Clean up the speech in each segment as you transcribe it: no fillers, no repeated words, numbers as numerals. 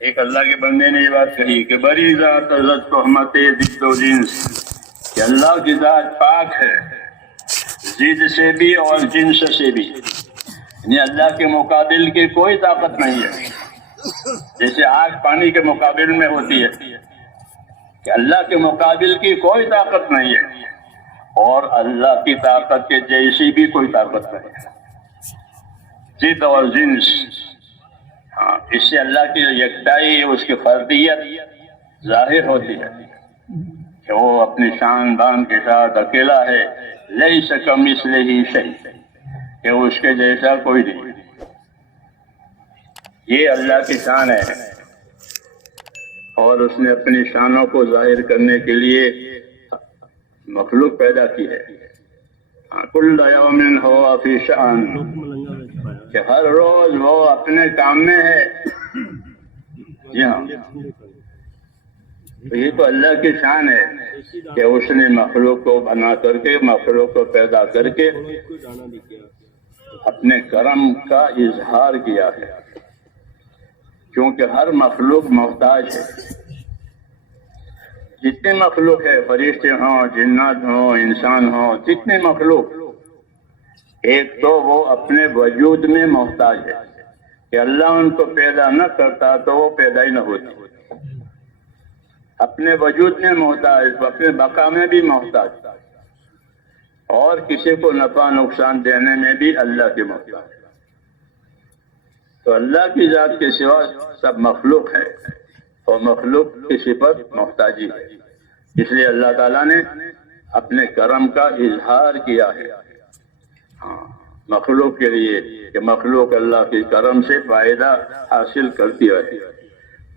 ایک اللہ کے بندے نے یہ بات کہی کہ بری ذات عزت تہمت ضد و جنس، کہ اللہ کی ذات پاک ہے ضد سے بھی اور جنس سے بھی، یعنی اللہ کے مقابل کی کوئی طاقت نہیں ہے. جیسے آگ پانی کے مقابل میں ہوتی ہے کہ اللہ کے مقابل کی کوئی طاقت نہیں ہے، اور اللہ کی طاقت کے جیسی بھی کوئی طاقت نہیں ہے. ضد اور جنس، ہاں، اس سے اللہ کی یکتائی، اس کی فردیت ظاہر ہوتی ہے کہ وہ اپنی شان بان کے ساتھ اکیلا ہے. لیس کمثلہ شیء، کہ اس کے جیسا کوئی نہیں. یہ اللہ کی شان ہے، اور اس نے اپنی شانوں کو ظاہر کرنے کے لیے مخلوق پیدا کی ہے. کل یوم ہوا فی شأن، کہ ہر روز وہ اپنے کام میں ہے. جی ہاں، تو یہ تو اللہ کی شان ہے کہ اس نے مخلوق کو بنا کر کے، مخلوق کو پیدا کر کے اپنے کرم کا اظہار کیا ہے. کیونکہ ہر مخلوق محتاج ہے. جتنے مخلوق ہے، فرشتے ہوں، جنات ہوں، انسان ہوں، جتنے مخلوق، ایک تو وہ اپنے وجود میں محتاج ہے کہ اللہ ان کو پیدا نہ کرتا تو وہ پیدا ہی نہ ہوتی. اپنے وجود میں محتاج، اپنے بقا میں بھی محتاج، اور کسی کو نفع نقصان دینے میں بھی اللہ کے محتاج. تو اللہ کی ذات کے سوا سب مخلوق ہے، اور مخلوق کی صفت محتاجی ہے. اس لیے اللہ تعالیٰ نے اپنے کرم کا اظہار کیا ہے مخلوق کے لیے، کہ مخلوق اللہ کے کرم سے فائدہ حاصل کرتی ہے.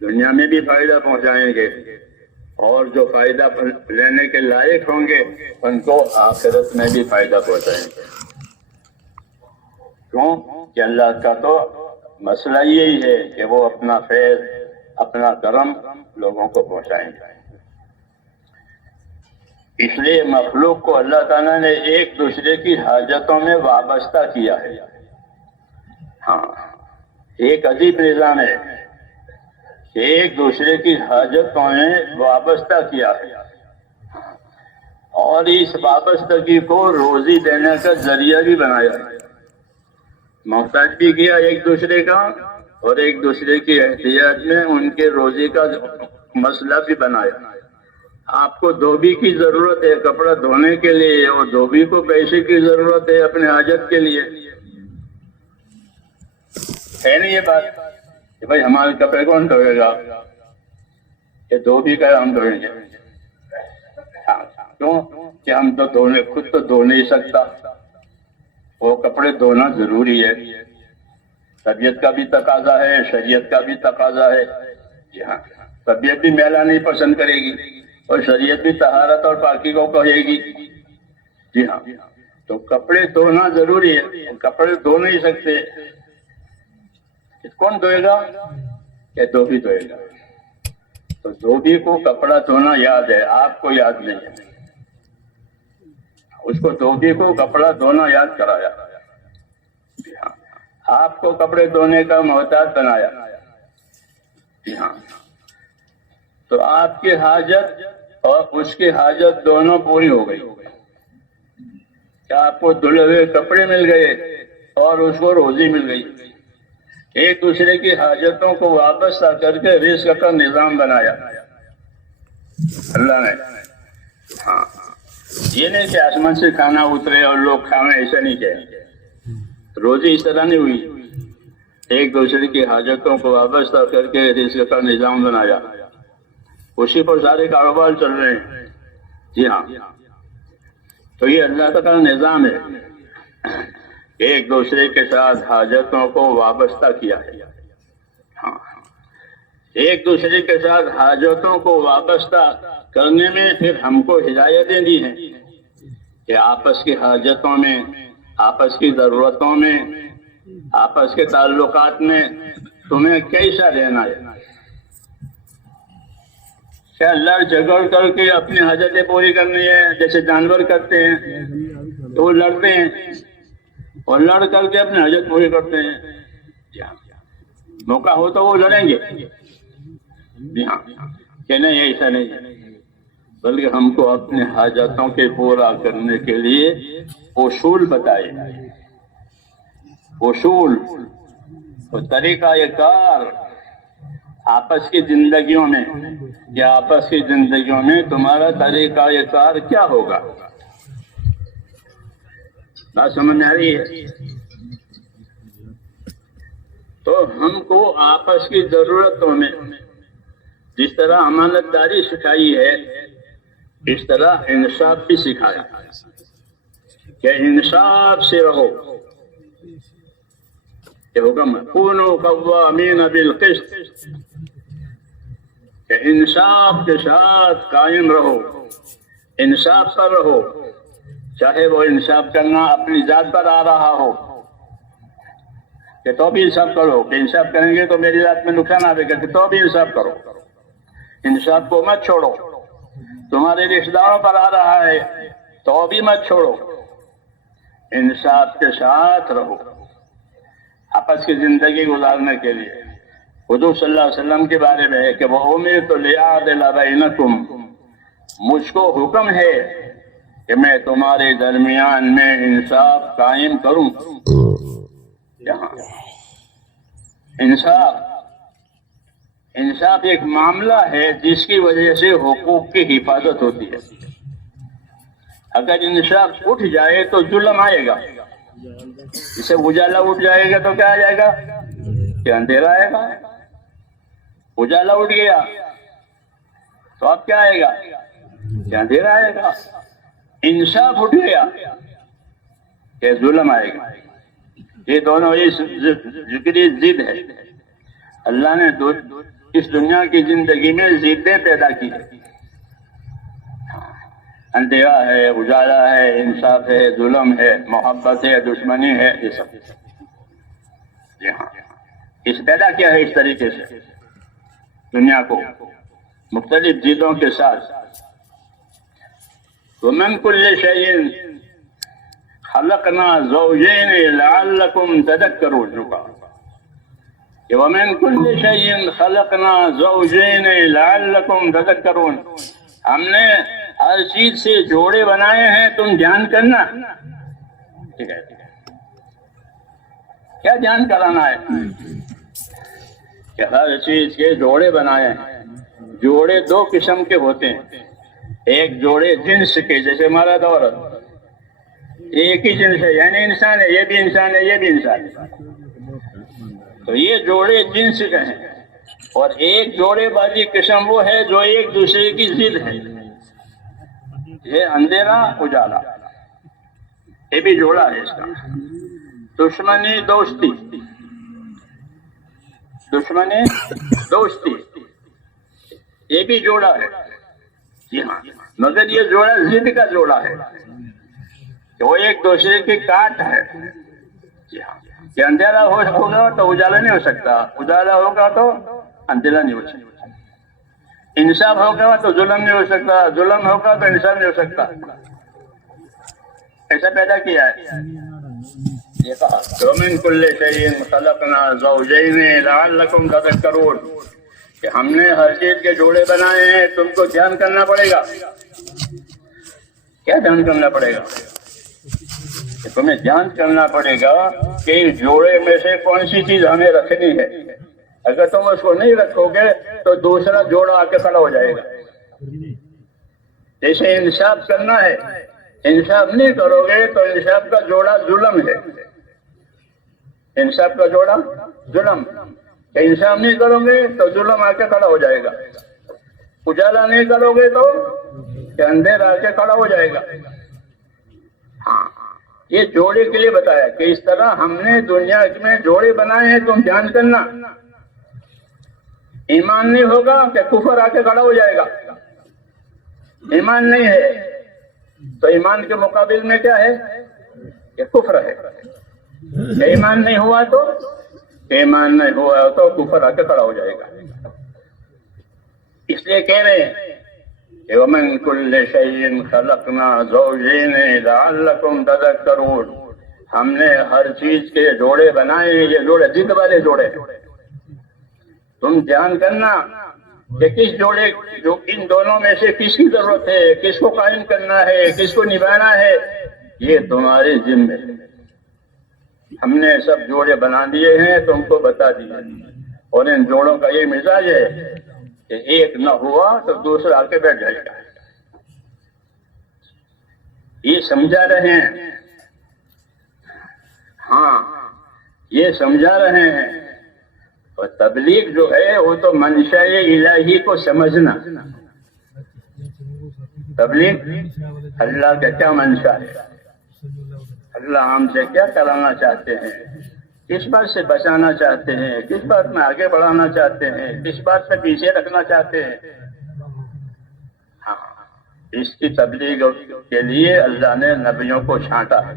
دنیا میں بھی فائدہ پہنچائیں گے، اور جو فائدہ لینے کے لائق ہوں گے ان کو آخرت میں بھی فائدہ پہنچائیں گے. کیوں کہ اللہ کا تو مسئلہ یہی ہے کہ وہ اپنا فیض، اپنا کرم لوگوں کو پہنچائیں گے. اس لیے مخلوق کو اللہ تعالیٰ نے ایک دوسرے کی حاجتوں میں وابستہ کیا ہے. ہاں، ایک عجیب نظام ہے کہ ایک دوسرے کی حاجتوں میں وابستہ کیا ہے، اور اس وابستگی کو روزی دینے کا ذریعہ بھی بنایا ہے. محتاج بھی کیا ایک دوسرے کا، اور ایک دوسرے کی احتیاج میں ان کے روزی کا مسئلہ بھی بنایا. آپ کو دھوبی کی ضرورت ہے کپڑا دھونے کے لیے، اور دھوبی کو پیسے کی ضرورت ہے اپنے حاجت کے لیے. ہے نہیں یہ بات کہ بھائی ہمارے کپڑے کون دھوئے گا؟ کہ دھوبی کا ہم دھوئیں گے. کیوں کہ ہم تو خود تو دھو نہیں سکتا، وہ کپڑے دھونا ضروری ہے. طبیعت کا بھی تقاضا ہے، شریعت کا بھی تقاضا ہے. جی ہاں، طبیعت بھی میلا نہیں پسند کرے گی، اور شریعت بھی طہارت اور پاکی کو کہے گی. جی ہاں، تو کپڑے دھونا ضروری ہے. کپڑے دھو نہیں سکتے، کون دھوئے گا؟ کہ دھوبی دھوئے گا. تو دھوبی کو کپڑا دھونا یاد ہے، آپ کو یاد نہیں ہے. اس کو دھوبی کو کپڑا دھونا یاد کرایا. جی ہاں، آپ کو کپڑے دھونے کا محتاج بنایا. جی ہاں، تو آپ کی حاجت اور اس کی حاجت دونوں پوری ہو گئی کہ آپ کو دھلے ہوئے کپڑے مل گئے اور اس کو روزی مل گئی. ایک دوسرے کی حاجتوں کو وابستہ کر کے رزق کا نظام بنایا اللہ نے. ہاں، یہ نہیں کہ آسمان سے کھانا اترے اور لوگ کھاویں، ایسا نہیں کہ روزی اس طرح نہیں ہوئی. ایک دوسرے کی حاجتوں کو وابستہ کر کے رزق کا نظام بنایا. اسی پر سارے کاروبار چل رہے ہیں. جی ہاں، تو یہ اللہ تعالیٰ کا نظام ہے، ایک دوسرے کے ساتھ حاجتوں کو وابستہ کیا ہے. ہاں، ایک دوسرے کے ساتھ حاجتوں کو وابستہ کرنے میں پھر ہم کو ہدایتیں دی ہیں کہ آپس کی حاجتوں میں، آپس کی ضرورتوں میں، آپس کے تعلقات میں تمہیں کیسا رہنا ہے. کیا لڑ جھگڑ کر کے اپنی حاجتیں پوری کرنی ہے جیسے جانور کرتے ہیں؟ تو وہ لڑتے ہیں اور لڑ کر کے اپنی حاجت پوری کرتے ہیں. موقع ہو تو وہ لڑیں گے، جی ہاں کہ نہیں ایسا نہیں، بلکہ ہم کو اپنے حاجتوں کے پورا کرنے کے لیے اصول بتائے، اصول اور طریقہ کار آپس کی زندگیوں میں، یا آپس کی زندگیوں میں تمہارا طریقہ کار کیا ہوگا؟ بات سمجھ میں آ رہی ہے؟ تو ہم کو آپس کی ضرورتوں میں جس طرح امانت داری سکھائی ہے، اس طرح انصاف بھی سکھایا کہ انصاف سے رہو، کہ حکم کونوا قوامین بالقسط، کہ انصاف کے ساتھ قائم رہو، انصاف پر رہو، چاہے وہ انصاف کرنا اپنی ذات پر آ رہا ہو کہ تو بھی انصاف کرو، کہ انصاف کریں گے تو میری ذات میں نقصان آئے گا، کہ تو بھی انصاف کرو، انصاف کو مت چھوڑو، تمہارے رشتہ داروں پر آ رہا ہے تو بھی مت چھوڑو، انصاف کے ساتھ رہو آپس کی زندگی گزارنے کے لیے۔ حضور صلی اللہ علیہ وسلم کے بارے میں ہے کہ وہ امرت لأعدل بینکم، مجھ کو حکم ہے کہ میں تمہارے درمیان میں انصاف قائم کروں۔ یہاں انصاف ایک معاملہ ہے جس کی وجہ سے حقوق کی حفاظت ہوتی ہے۔ اگر انصاف اٹھ جائے تو ظلم آئے گا، جسے اجالا اٹھ جائے گا تو کیا آ جائے گا؟ کہ اندھیرا آئے گا۔ اجالا اٹھ گیا تو اب کیا آئے گا؟ کہ اندھیرا آئے گا۔ انصاف اٹھ گیا کہ ظلم آئے گا۔ یہ دونوں اس ذکری ضد ہے۔ اللہ نے اس دنیا کی زندگی میں ضدیں پیدا کی ہے، اندھیرا ہے، اجالا ہے، انصاف ہے، ظلم ہے، محبت ہے، دشمنی ہے، یہ سب جی ہاں اس پیدا کیا ہے اس طریقے سے دنیا کو مختلف ضدوں کے ساتھ۔ وَمِن كُلِّ شَيْءٍ خَلَقْنَا زَوْجَيْنِ لَعَلَّكُمْ تَذَكَّرُونَ، کہ وَمِن كُلِّ شَيْءٍ خَلَقْنَا زَوْجَيْنِ لَعَلَّكُمْ تَذَكَّرُونَ، ہم نے ہر چیز سے جوڑے بنائے ہیں تم دھیان کرنا۔ ٹھیک ہے، کیا دھیان کرانا ہے؟ کہ ہر چیز کے جوڑے بنائے ہیں۔ جوڑے دو قسم کے ہوتے ہیں، ایک جوڑے جنس کے، جیسے مرد عورت ایک ہی جنس ہے، یعنی انسان ہے، یہ بھی انسان ہے، یہ بھی انسان ہے، تو یہ جوڑے جنس کے ہیں۔ اور ایک جوڑے بازی قسم وہ ہے جو ایک دوسرے کی ضد ہے، یہ اندھیرا اجالا، یہ بھی جوڑا ہے اس کا۔ دشمنی دوستی، دشمنی دوستی، یہ بھی جوڑا ہے جی ہاں، مگر یہ جوڑا ضد کا جوڑا ہے کہ وہ ایک دوسرے کی کاٹ ہے جی ہاں، کہ اندھیرا ہوگا تو اجالا نہیں ہو سکتا، اجالا ہوگا تو اندھیرا نہیں ہو سکتا، انصاف ہوگا تو ظلم نہیں ہو سکتا، ظلم ہوگا تو انصاف نہیں ہو سکتا۔ ایسا پیدا کیا ہے، یہ کہا وَمِن كُلِّ شَيْءٍ خَلَقْنَا زَوْجَيْنِ لَعَلَّكُمْ تَذَكَّرُونَ، کہ ہم نے ہر چیز کے جوڑے بنائے ہیں، تم کو دھیان کرنا پڑے گا۔ کیا دھیان کرنا پڑے گا؟ کہ تمہیں دھیان کرنا پڑے گا کہ اس جوڑے میں سے کون سی چیز ہمیں رکھنی ہے۔ اگر تم اس کو نہیں رکھو گے تو دوسرا جوڑا آ کے کھڑا ہو جائے گا۔ جیسے انصاف کرنا ہے، انصاف نہیں کرو گے تو انصاف کا جوڑا ظلم ہے، انصاف کا جوڑا ظلم، کہ انصاف نہیں کرو گے تو ظلم آ کے کھڑا ہو جائے گا، اجالا نہیں کرو گے تو کہ اندھیرا آ کے کھڑا ہو جائے گا۔ ہاں یہ جوڑے کے لیے بتایا کہ اس طرح ہم نے دنیا میں جوڑے بنائے ہیں، تم دھیان کرنا۔ ایمان نہیں ہوگا کہ کفر آ کے کھڑا ہو جائے گا، ایمان نہیں ہے تو ایمان کے مقابل میں کیا ہے؟ کہ کفر ہے۔ ایمان نہیں ہوا تو ایمان نہیں ہوا تو کفر آ کے کھڑا ہو جائے گا۔ اس لیے کہہ رہے ہیں کہ وَمِن كُلِّ شَيْءٍ خَلَقْنَا زَوْجَيْنِ لَعَلَّكُمْ تَذَكَّرُونَ، ہم نے ہر چیز کے جوڑے بنائے ہیں، یہ جوڑے ضد والے جوڑے ہیں، تم دھیان کرنا کہ کس جوڑے جو ان دونوں میں سے کس کی ضرورت ہے، کس کو قائم کرنا ہے، کس کو نبھانا ہے، یہ تمہارے ذمہ ہے۔ ہم نے سب جوڑے بنا دیے ہیں، تم کو بتا دیے، اور ان جوڑوں کا یہ مزاج ہے کہ ایک نہ ہوا تو دوسرا آ کے بیٹھ جائے گا۔ یہ سمجھا رہے ہیں، ہاں یہ سمجھا رہے ہیں۔ اور تبلیغ جو ہے وہ تو منشاء الہی کو سمجھنا۔ تبلیغ اللہ کا کیا منشا ہے، اللہ ہم سے کیا کرانا چاہتے ہیں، کس بات سے بچانا چاہتے ہیں، کس بات میں آگے بڑھانا چاہتے ہیں، کس بات میں پیچھے رکھنا چاہتے ہیں۔ ہاں اس کی تبلیغ کے لیے اللہ نے نبیوں کو چھانٹا ہے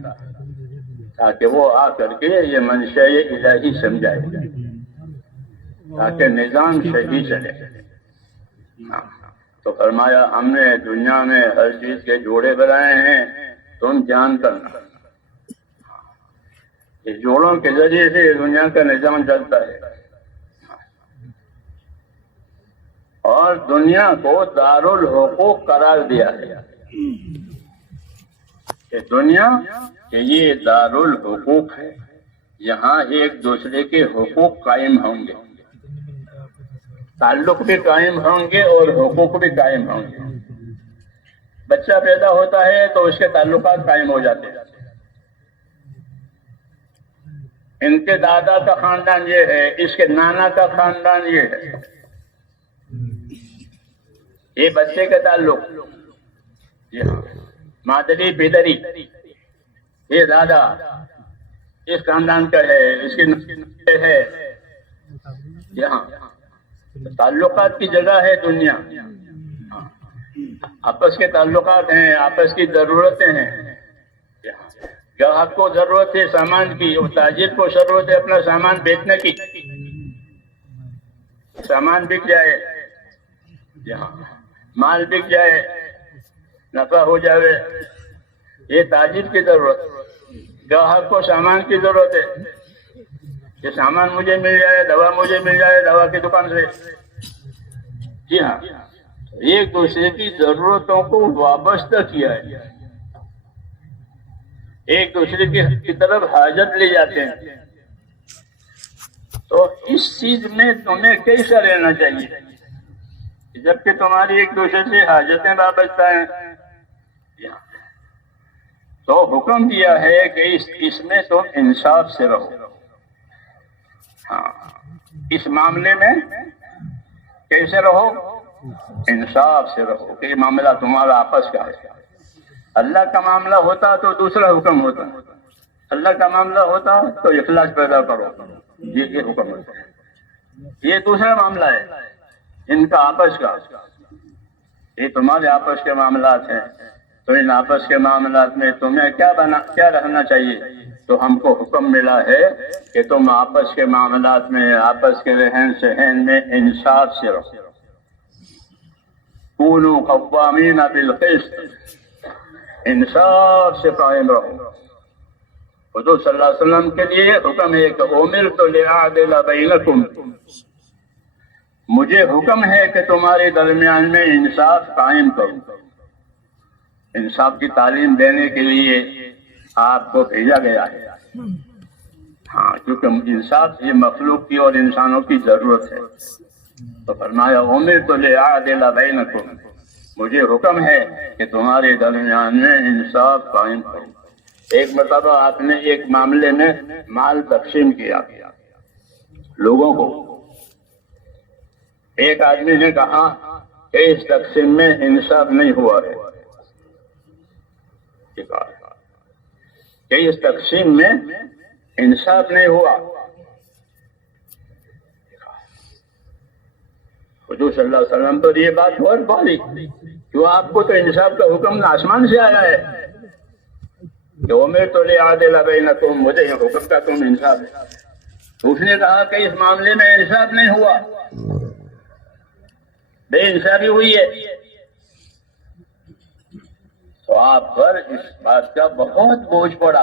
تاکہ وہ آ کر کے یہ منشاء الہی سمجھائے، تاکہ نظام صحیح چلے۔ تو فرمایا ہم نے دنیا میں ہر چیز کے جوڑے بنائے ہیں، تم جان کرنا۔ اس جوڑوں کے ذریعے سے دنیا کا نظام چلتا ہے، اور دنیا کو دارالحقوق قرار دیا ہے کہ دنیا کہ یہ دارالحقوق ہے، یہاں ایک دوسرے کے حقوق قائم ہوں گے، تعلق بھی قائم ہوں گے اور حقوق بھی قائم ہوں گے۔ بچہ پیدا ہوتا ہے تو اس کے تعلقات قائم ہو جاتے ہیں، ان کے دادا کا خاندان یہ ہے، اس کے نانا کا خاندان یہ ہے، یہ بچے کا تعلق، مادری پیدری، یہ دادا اس خاندان کا ہے، اس کی ہے، یہاں تعلقات کی جگہ ہے دنیا، آپس کے تعلقات ہیں، آپس کی ضرورتیں ہیں۔ گاہک کو ضرورت ہے سامان کی، اور تاجر کو ضرورت ہے اپنا سامان بیچنے کی، سامان بک جائے، یہاں مال بک جائے، نفع ہو جائے، یہ تاجر کی ضرورت۔ گاہک کو سامان کی ضرورت ہے کہ سامان مجھے مل جائے، دوا مجھے مل جائے دوا کی دکان سے۔ جی ہاں، ایک دوسرے کی ضرورتوں کو وابستہ کیا ہے، ایک دوسرے کی طرف حاجت لے جاتے ہیں۔ تو اس چیز میں تمہیں کیسا رہنا چاہیے جبکہ تمہاری ایک دوسرے سے حاجتیں وابستہ ہیں؟ تو حکم دیا ہے کہ اس میں تم انصاف سے رہو۔ ہاں اس معاملے میں کیسے رہو؟ انصاف سے رہو کہ یہ معاملہ تمہارا آپس کا ہے۔ اللہ کا معاملہ ہوتا تو دوسرا حکم ہوتا، اللہ کا معاملہ ہوتا تو اخلاص پیدا کرو، یہ حکم ہوتا ہے۔ یہ دوسرا معاملہ ہے ان کا آپس کا، یہ تمہارے آپس کے معاملات ہیں۔ تو ان آپس کے معاملات میں تمہیں کیا رہنا چاہیے؟ تو ہم کو حکم ملا ہے کہ تم آپس کے معاملات میں، آپس کے رہن سہن میں انصاف سے رہو۔ کونوا قوامین بالقسط، انصاف سے قائم رہو۔ حضور صلی اللہ علیہ وسلم کے لیے حکم ہے کہ امرت لأعدل بینکم، مجھے حکم ہے کہ تمہارے درمیان میں انصاف قائم کروں۔ انصاف کی تعلیم دینے کے لیے آپ کو بھیجا گیا ہے۔ ہاں کیونکہ انصاف یہ مخلوق کی اور انسانوں کی ضرورت ہے۔ تو فرمایا امرت لأعدل بینکم، مجھے حکم ہے کہ تمہارے درمیان میں انصاف قائم کروں۔ ایک مرتبہ آپ نے ایک معاملے میں مال تقسیم کیا لوگوں کو، ایک آدمی نے کہا کہ اس تقسیم میں انصاف نہیں ہوا ہے، کہ اس تقسیم میں انصاف نہیں ہوا۔ حضور صلی اللہ علیہ وسلم پر یہ بات بہت بھاری، کہ آپ کو تو انصاف کا حکم آسمان سے آیا ہے کہ امرت لأعدل بینکم، مجھے یہ حکم کا تم انصاف ہے۔ اس نے کہا کہ اس معاملے میں انصاف نہیں ہوا، بے انصافی ہوئی ہے۔ تو آپ پر اس بات کا بہت بوجھ پڑا،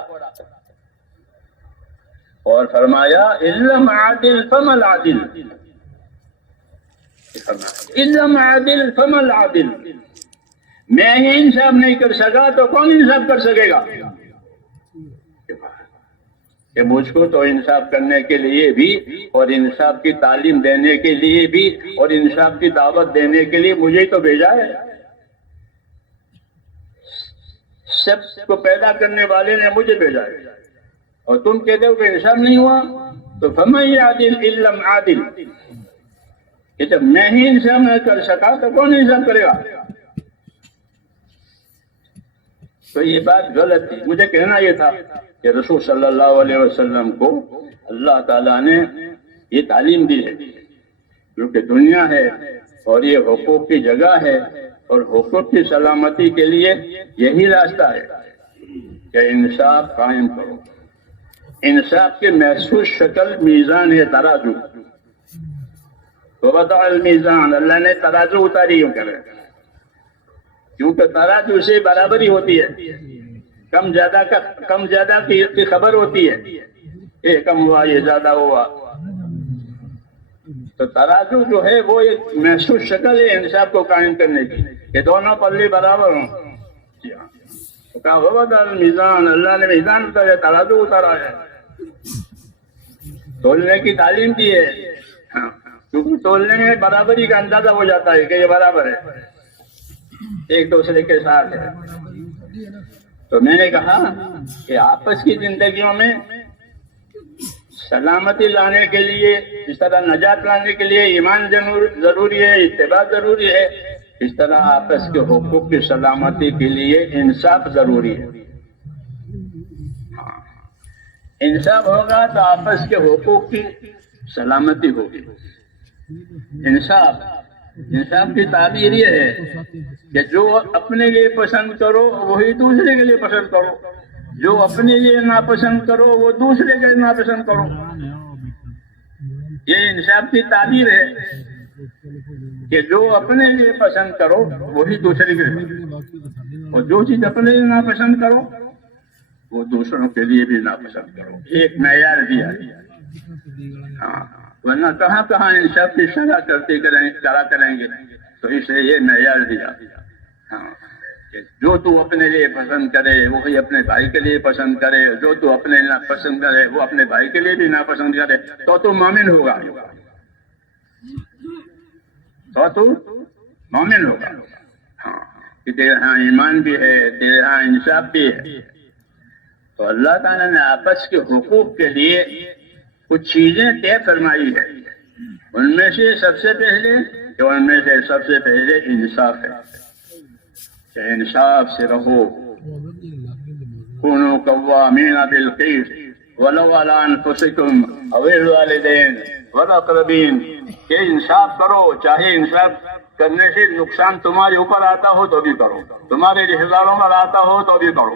اور فرمایا اِن لم أعدل فما العدل، علم عادل فمل عادل، میں ہی انصاف نہیں کر سکا تو کون انصاف کر سکے گا؟ کہ مجھ کو تو انصاف کرنے کے لیے بھی اور انصاف کی تعلیم دینے کے لیے بھی اور انصاف کی دعوت دینے کے لیے مجھے تو بھیجا ہے، سب کو پیدا کرنے والے نے مجھے بھیجا ہے، اور تم کہتے ہو کہ انصاف نہیں ہوا، تو فمن عادل علم عادل، کہ جب میں ہی انصاف نہ کر سکا تو کون انصاف کرے گا؟ تو یہ بات غلط تھی، مجھے کہنا یہ تھا کہ رسول صلی اللہ علیہ وسلم کو اللہ تعالیٰ نے یہ تعلیم دی ہے، کیونکہ دنیا ہے اور یہ حقوق کی جگہ ہے، اور حقوق کی سلامتی کے لیے یہی راستہ ہے کہ انصاف قائم کرو۔ انصاف کی محسوس شکل میزان ہے، ترازو، وَوَضَعَ الْمِيزَانَ، اللہ نے ترازو اتاری کیوں کرے؟ کیونکہ ترازو سے برابری ہوتی ہے، کم زیادہ کی خبر ہوتی ہے، یہ کم ہوا یہ زیادہ ہوا، تو ترازو جو ہے وہ ایک محسوس شکل ہے انصاف کو قائم کرنے کی، کہ دونوں پلے برابر ہوں۔ تو کہا وَوَضَعَ الْمِيزَانَ، اللہ نے میزان اتارا، ترازو اتارا ہے، تولنے کی تعلیم دی ہے، کیونکہ تولنے میں برابری کا اندازہ ہو جاتا ہے کہ یہ برابر ہے، ایک دوسرے کے ساتھ ہے۔ تو میں نے کہا کہ آپس کی زندگیوں میں سلامتی لانے کے لیے، اس طرح نجات لانے کے لیے ایمان ضروری ہے، اتباع ضروری ہے، اس طرح آپس کے حقوق کی سلامتی کے لیے انصاف ضروری ہے۔ انصاف ہوگا تو آپس کے حقوق کی سلامتی ہوگی۔ انصاف کی تعبیر یہ ہے کہ جو اپنے لیے پسند کرو وہی دوسرے کے لیے پسند کرو، جو اپنے لیے ناپسند کرو وہ دوسرے کے لیے ناپسند کرو، یہ انصاف کی تعبیر ہے کہ جو اپنے لیے پسند کرو وہی دوسرے کے لیے، اور جو چیز اپنے لیے ناپسند کرو وہ دوسروں کے لیے بھی ناپسند کرو، ایک معیار دیا۔ ہاں، ورنہ کہاں انصاف کی شرح کرا کریں گے، تو اس لیے یہ معیار دیا۔ ہاں، کہ جو تو اپنے لیے پسند کرے وہی اپنے بھائی کے لیے پسند کرے، جو تو اپنے ناپسند کرے وہ اپنے بھائی کے لیے بھی ناپسند کرے، تو مومن ہوگا، تو مومن ہوگا۔ ہاں، کہ تیرے ہاں ایمان بھی ہے، تیرے ہاں انصاف بھی ہے۔ تو اللہ تعالیٰ نے آپس کے حقوق کے لیے کچھ چیزیں طے فرمائی ہے، ان میں سے سب سے پہلے انصاف ہے، کہ انصاف سے رہو، کونوا قوامین بالقسط ولو علی انفسکم او الوالدین والاقربین، کہ انصاف کرو، چاہے انصاف کرنے سے نقصان تمہارے اوپر آتا ہو تو بھی کرو، تمہارے رشتہ داروں پر آتا ہو تو بھی کرو،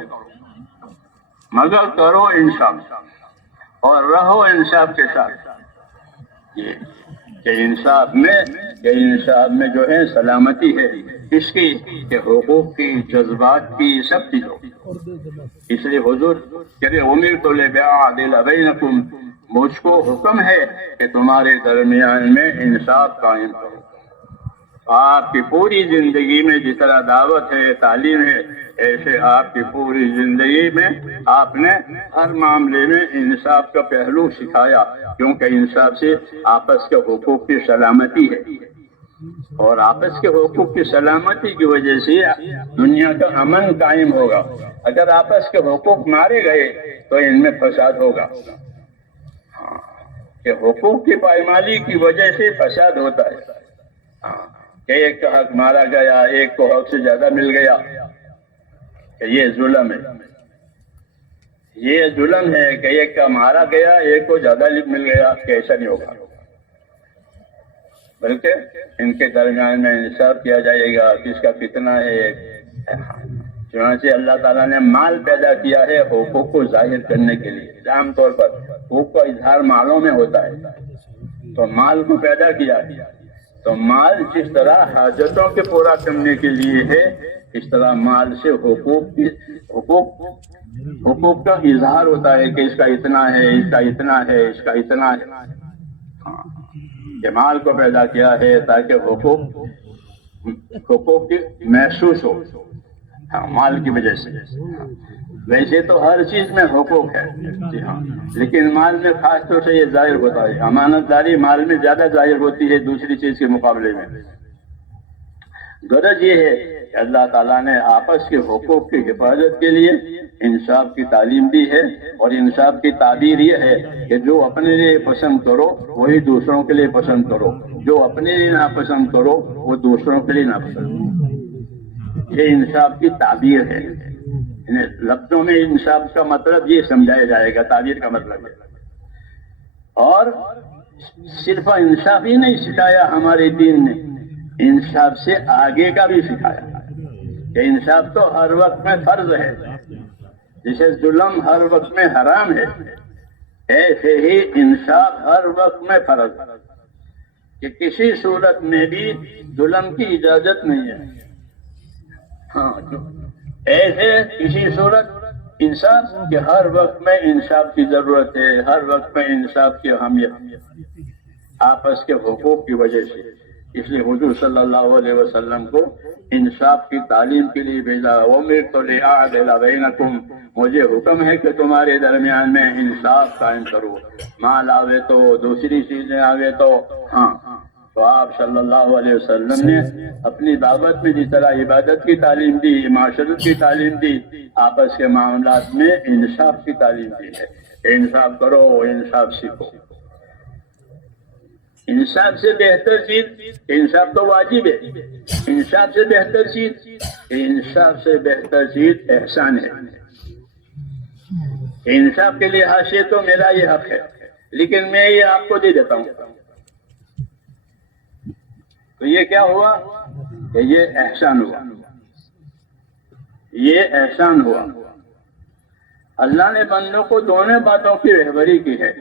مگر کرو انصاف اور رہو انصاف کے ساتھ۔ یہ کہ انصاف میں جو ہے سلامتی ہے، اس کی کہ حقوق کی، جذبات کی، سب چیزوں کی۔ اس لیے حضور کہ امرت لأعدل بینکم، مجھ کو حکم ہے کہ تمہارے درمیان میں انصاف قائم کرو۔ آپ کی پوری زندگی میں جس طرح دعوت ہے، تعلیم ہے، ایسے آپ کی پوری زندگی میں آپ نے ہر معاملے میں انصاف کا پہلو سکھایا، کیونکہ انصاف سے آپس کے حقوق کی سلامتی ہے، اور آپس کے حقوق کی سلامتی کی وجہ سے دنیا کا امن قائم ہوگا۔ اگر آپس کے حقوق مارے گئے تو ان میں فساد ہوگا، کہ حقوق کی پائمالی کی وجہ سے فساد ہوتا ہے، کہ ایک کا حق مارا گیا، ایک کو حق سے زیادہ مل گیا، کہ یہ ظلم ہے، یہ ظلم ہے کہ ایک کا مارا گیا ایک کو زیادہ مل گیا، کہ ایسا نہیں ہوگا، بلکہ ان کے درمیان میں انصاف کیا جائے گا، کس کا کتنا ہے۔ چنانچہ اللہ تعالیٰ نے مال پیدا کیا ہے حقوق کو ظاہر کرنے کے لیے، عام طور پر حقوق کا اظہار مالوں میں ہوتا ہے، تو مال کو پیدا کیا، تو مال جس طرح حاجتوں کے پورا کرنے کے لیے ہے، اس طرح مال سے حقوق کا اظہار ہوتا ہے کہ اس کا اتنا ہے، اس کا اتنا ہے، اس کا اتنا ہے۔ کہ مال کو پیدا کیا ہے تاکہ حقوق کی محسوس ہو، ہاں مال کی وجہ سے۔ ویسے تو ہر چیز میں حقوق ہے، جی ہاں، لیکن مال میں خاص طور سے یہ ظاہر ہوتا ہے، امانت داری مال میں زیادہ ظاہر ہوتی ہے دوسری چیز کے مقابلے میں۔ غرض یہ ہے کہ اللہ تعالیٰ نے آپس کے حقوق کی حفاظت کے لیے انصاف کی تعلیم دی ہے، اور انصاف کی تعبیر یہ ہے کہ جو اپنے لیے پسند کرو وہی دوسروں کے لیے پسند کرو، جو اپنے لیے ناپسند کرو وہ دوسروں کے لیے ناپسند کرو۔ یہ انصاف کی تعبیر ہے، لفظوں میں انصاف کا مطلب یہ سمجھایا جائے گا، تعبیر کا مطلب ہے۔ اور صرف انصاف ہی نہیں سکھایا ہمارے دین نے، انصاف سے آگے کا بھی سکھایا کہ انصاف تو ہر وقت میں فرض ہے، جسے ظلم ہر وقت میں حرام ہے، ایسے ہی انصاف ہر وقت میں فرض ہے، کہ کسی صورت میں بھی ظلم کی اجازت نہیں ہے۔ ہاں ایسے کسی صورت انصاف کہ ہر وقت میں انصاف کی ضرورت ہے، ہر وقت میں انصاف کی اہمیت آپس کے حقوق کی وجہ سے۔ اس لیے حضور صلی اللہ علیہ وسلم کو انصاف کی تعلیم کے لیے بھیجا۔ وَأُمِرْتُ لِأَعْدِلَ بَيْنَكُمْ، مجھے حکم ہے کہ تمہارے درمیان میں انصاف قائم کرو، مال آوے تو دوسری چیزیں آوے تو ہاں۔ تو آپ صلی اللہ علیہ وسلم نے اپنی دعوت میں جس طرح عبادت کی تعلیم دی، معاشرت کی تعلیم دی، آپس کے معاملات میں انصاف کی تعلیم دی ہے۔ انصاف کرو، انصاف سیکھو۔ انصاف سے بہتر چیز، انصاف تو واجب ہے، انصاف سے بہتر چیز، انصاف سے بہتر چیز احسان ہے۔ انصاف کے لحاظ سے تو میرا یہ حق ہے، لیکن میں یہ آپ کو دے دیتا ہوں، تو یہ کیا ہوا کہ یہ احسان ہوا، یہ احسان ہوا۔ اللہ نے بندوں کو دونوں باتوں کی رہبری کی ہے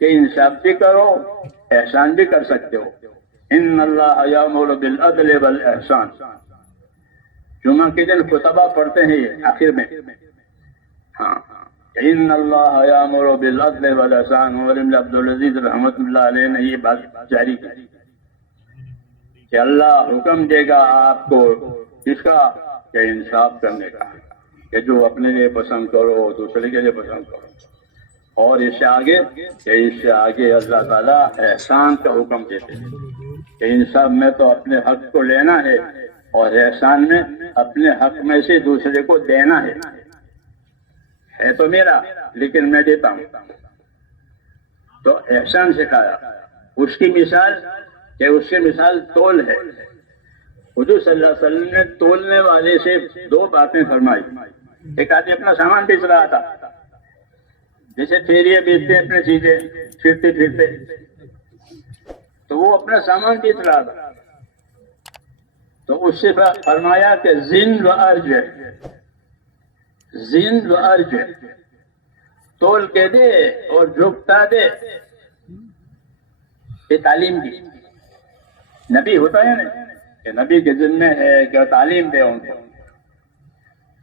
کہ انصاف بھی کرو، احسان بھی کر سکتے ہو۔ ان اللہ یامر بالعدل والاحسان، جمعہ کے دن خطبہ پڑھتے ہیں یہ آخر میں، ہاں ان اللہ یامر بالعدل والاحسان۔ عمر بن عبدالعزیز رحمۃ اللہ علیہ نے یہ بات جاری کی کہ اللہ حکم دے گا آپ کو کس کا، کہ انصاف کرنے کا، کہ جو اپنے لیے پسند کرو دوسرے کے لیے پسند کرو۔ اور اس سے آگے اللہ تعالیٰ احسان کا حکم دیتے ہیں کہ انصاف میں تو اپنے حق کو لینا ہے، اور احسان میں اپنے حق میں سے دوسرے کو دینا ہے تو میرا لیکن میں دیتا ہوں۔ تو احسان سکھایا، اس کی مثال تول ہے۔ حضور صلی اللہ علیہ وسلم نے تولنے والے سے دو باتیں فرمائی۔ ایک آدمی اپنا سامان بیچ رہا تھا، جیسے پھیریے بیچتے ہیں اپنے چیزیں پھرتے پھرتے، تو وہ اپنا سامان بیچ رہا تھا، تو اس سے فرمایا کہ زن و ارج، زن و ارج، تول کے دے اور جھکتا دے۔ یہ تعلیم دی، نبی ہوتا ہے نا کہ نبی کے ذمہ ہے کہ تعلیم دے ان کو،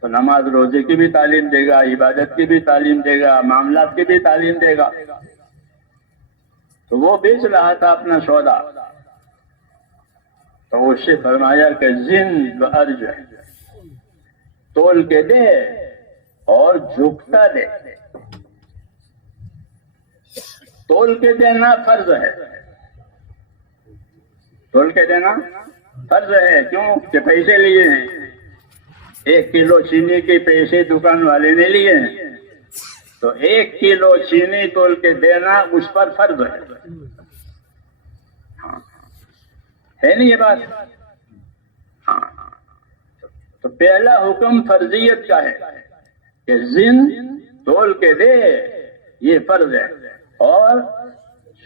تو نماز روزے کی بھی تعلیم دے گا، عبادت کی بھی تعلیم دے گا، معاملات کی بھی تعلیم دے گا۔ تو وہ بیچ رہا تھا اپنا سودا، تو اس سے فرمایا کہ زن و ارج، تول کے دے اور جھکتا دے۔ تول کے دینا فرض ہے، تول کے دینا فرض ہے، کیوں کہ پیسے لیے ہیں، 1 کلو چینی کے پیسے دکان والے نے لیے ہیں، تو 1 کلو چینی تول کے دینا اس پر فرض ہے۔ ہاں ہے نہیں یہ بات؟ ہاں تو پہلا حکم فرضیت کا ہے کہ زن تول کے دے، یہ فرض ہے، اور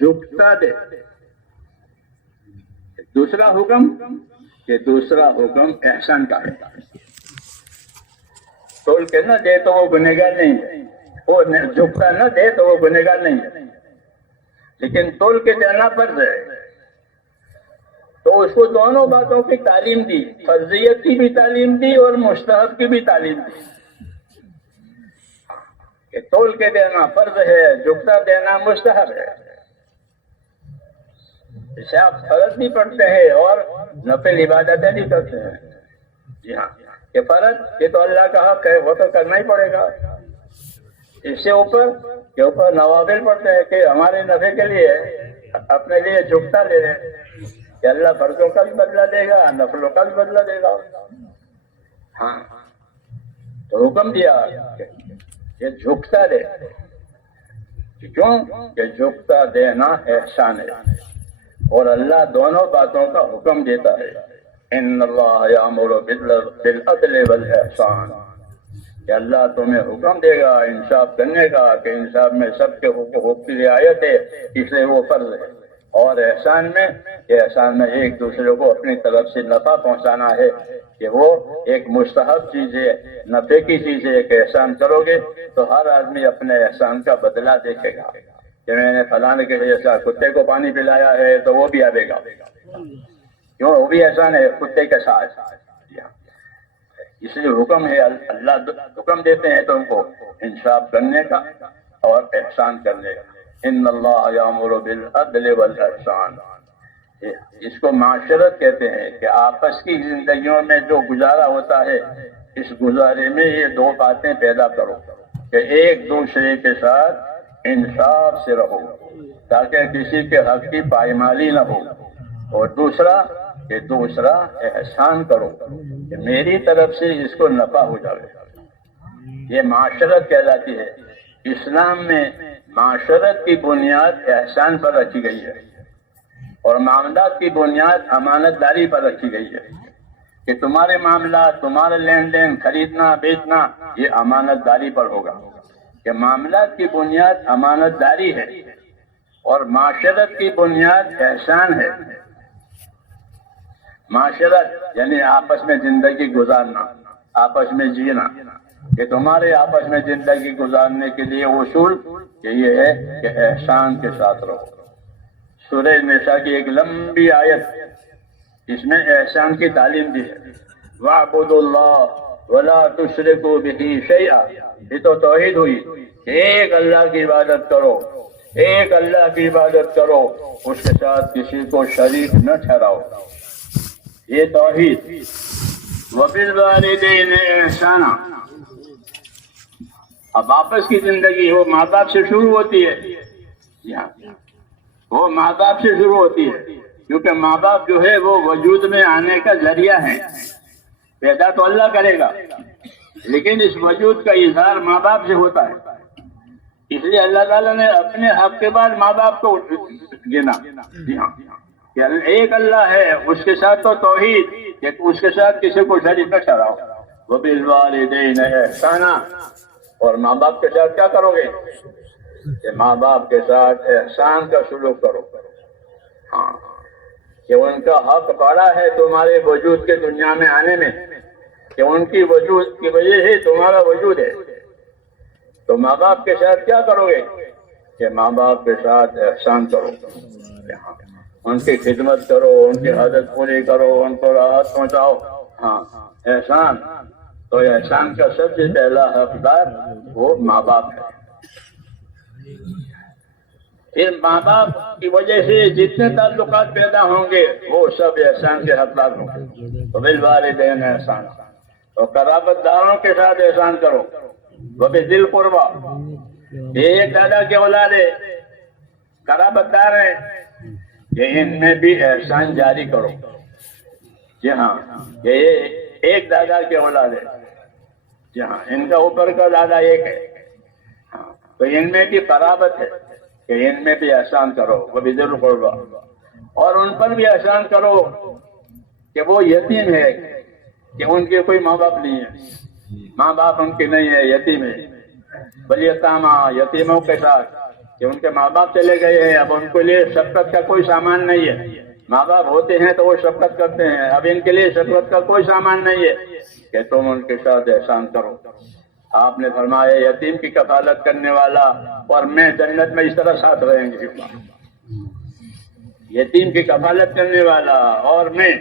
جھکتا دے۔ دوسرا حکم احسان کا ہے، تول کے نہ دے تو وہ گنہگار نہیں ہے، وہ جھکتا نہ دے تو وہ گنہگار نہیں ہے، لیکن تول کے دینا فرض ہے۔ تو اس کو دونوں باتوں کی تعلیم دی، فرضیت کی بھی تعلیم دی اور مستحب کی بھی تعلیم دی، کہ تول کے دینا فرض ہے، جھکتا دینا مستحب ہے۔ اسے آپ فرض بھی پڑھتے ہیں اور نفل عبادتیں بھی کرتے ہیں. جی ہاں، یہ فرض یہ تو اللہ کا حق ہے، وہ تو کرنا ہی پڑے گا. اس سے اوپر کے اوپر نوافل پڑھتے ہیں کہ ہمارے نفع کے لیے اپنے لیے جھکتا لے رہے ہیں کہ اللہ فرضوں کا بھی بدلہ دے گا، نفلوں کا بھی بدلہ دے گا. ہاں، تو حکم دیا کہ یہ جھکتا دے. کیوں کہ جھکتا دینا احسان ہے، اور اللہ دونوں باتوں کا حکم دیتا ہے. ان اللہ یامر بالعدل والاحسان، کہ اللہ تمہیں حکم دے گا انصاف کرنے کا، کہ انصاف میں سب کے حقوق کی رعایت ہے، اس لیے وہ فرض ہے. اور احسان میں ایک دوسرے کو اپنی طرف سے نفع پہنچانا ہے، کہ وہ ایک مستحب چیز ہے، نفع کی چیز ہے. کہ احسان کرو گے تو ہر آدمی اپنے احسان کا بدلہ دیکھے گا. کہ میں نے فلانے کے جیسا کتے کو پانی پلایا ہے تو وہ بھی آئے گا، کیوں؟ وہ بھی احسان ہے کتے کے ساتھ. اس لیے حکم ہے، اللہ حکم دیتے ہیں تو ان کو انصاف کرنے کا اور احسان کرنے کا. ان اللہ یامر بالعدل والاحسان، اس کو معاشرت کہتے ہیں. کہ آپس کی زندگیوں میں جو گزارا ہوتا ہے، اس گزارے میں یہ دو باتیں پیدا کرو کہ ایک دوسرے کے ساتھ انصاف سے رہو تاکہ کسی کے حق کی پائمالی نہ ہو، اور دوسرا کہ دوسرا احسان کرو کہ میری طرف سے اس کو نفع ہو جائے. یہ معاشرت کہلاتی ہے. اسلام میں معاشرت کی بنیاد احسان پر رکھی گئی ہے، اور معاملات کی بنیاد امانت داری پر رکھی گئی ہے. کہ تمہارے معاملات، تمہارا لین دین، خریدنا بیچنا، یہ امانت داری پر ہوگا. کہ معاملات کی بنیاد امانت داری ہے، اور معاشرت کی بنیاد احسان ہے. معاشرت یعنی آپس میں زندگی گزارنا، آپس میں جینا. کہ تمہارے آپس میں زندگی گزارنے کے لیے اصول کہ یہ ہے کہ احسان کے ساتھ رہو. سورہ نساء کی ایک لمبی آیت، اس میں احسان کی تعلیم دی ہے. وَاعْبُدُوا اللَّهَ وَلَا تُشْرِكُوا بِهِ شَيْئًا، یہ تو توحید ہوئی. ایک اللہ کی عبادت کرو، ایک اللہ کی عبادت کرو، اس کے ساتھ کسی کو شریک نہ ٹھہراؤ. یہ توحید. وَبِالْوَالِدَيْنِ إِحْسَانًا، اب آپس کی زندگی وہ ماں باپ سے شروع ہوتی ہے. وہ ماں باپ سے شروع ہوتی ہے، کیونکہ ماں باپ جو ہے وہ وجود میں آنے کا ذریعہ ہے. پیدا تو اللہ کرے گا، لیکن اس وجود کا اظہار ماں باپ سے ہوتا ہے. اس لیے اللہ تعالیٰ نے اپنے حق کے بعد ماں باپ کو گنا. جی ہاں، کہ ایک اللہ ہے، اس کے ساتھ تو توحید، کہ اس کے ساتھ کسی کو شریک نہ ٹھہراؤ. وَبِالْوَالِدَيْنِ إِحْسَانًا، اور ماں باپ کے ساتھ کیا کرو گے؟ کہ ماں باپ کے ساتھ احسان کا سلوک کرو. ہاں، کہ ان کا حق پڑا ہے تمہارے وجود کے دنیا میں آنے میں، کہ ان کی وجود کی وجہ سے تمہارا وجود ہے. تو ماں باپ کے ساتھ کیا کرو گے؟ کہ ماں باپ کے ساتھ احسان کرو. ان کی خدمت کرو، ان کی حاجت پوری کرو، ان کو راحت پہنچاؤ. ہاں، احسان. تو احسان کا سب سے پہلا حقدار وہ ماں باپ ہے. پھر ماں باپ کی وجہ سے جتنے تعلقات پیدا ہوں گے وہ سب احسان کے حقدار ہوں گے. وبالوالدین احسان، اور قرابت داروں کے ساتھ احسان کرو. وبذی القربی، ایک دادا کے اولاد ہے، قرابت دار ہیں، کہ ان میں بھی احسان جاری کرو. جی ہاں، یہ ایک دادا کے اولاد ہے. جی ہاں، ان کا اوپر کا دادا ایک ہے. تو ان میں بھی قرابت ہے کہ ان میں بھی احسان کرو. وبذی القربی، اور ان پر بھی احسان کرو کہ وہ یتیم ہے، کہ ان کے کوئی ماں باپ نہیں ہے، ماں باپ ان کے نہیں ہے، یتیم ہے. والیتامی، یتیموں کے ساتھ، کہ ان کے ماں باپ چلے گئے ہیں، اب ان کے لیے شفقت کا کوئی سامان نہیں ہے. ماں باپ ہوتے ہیں تو وہ شفقت کرتے ہیں، اب ان کے لیے شفقت کا کوئی سامان نہیں ہے، کہ تم ان کے ساتھ احسان کرو. آپ نے فرمایا یتیم کی کفالت کرنے والا اور میں جنت میں اس طرح ساتھ رہیں گے. یتیم کی کفالت کرنے والا اور میں،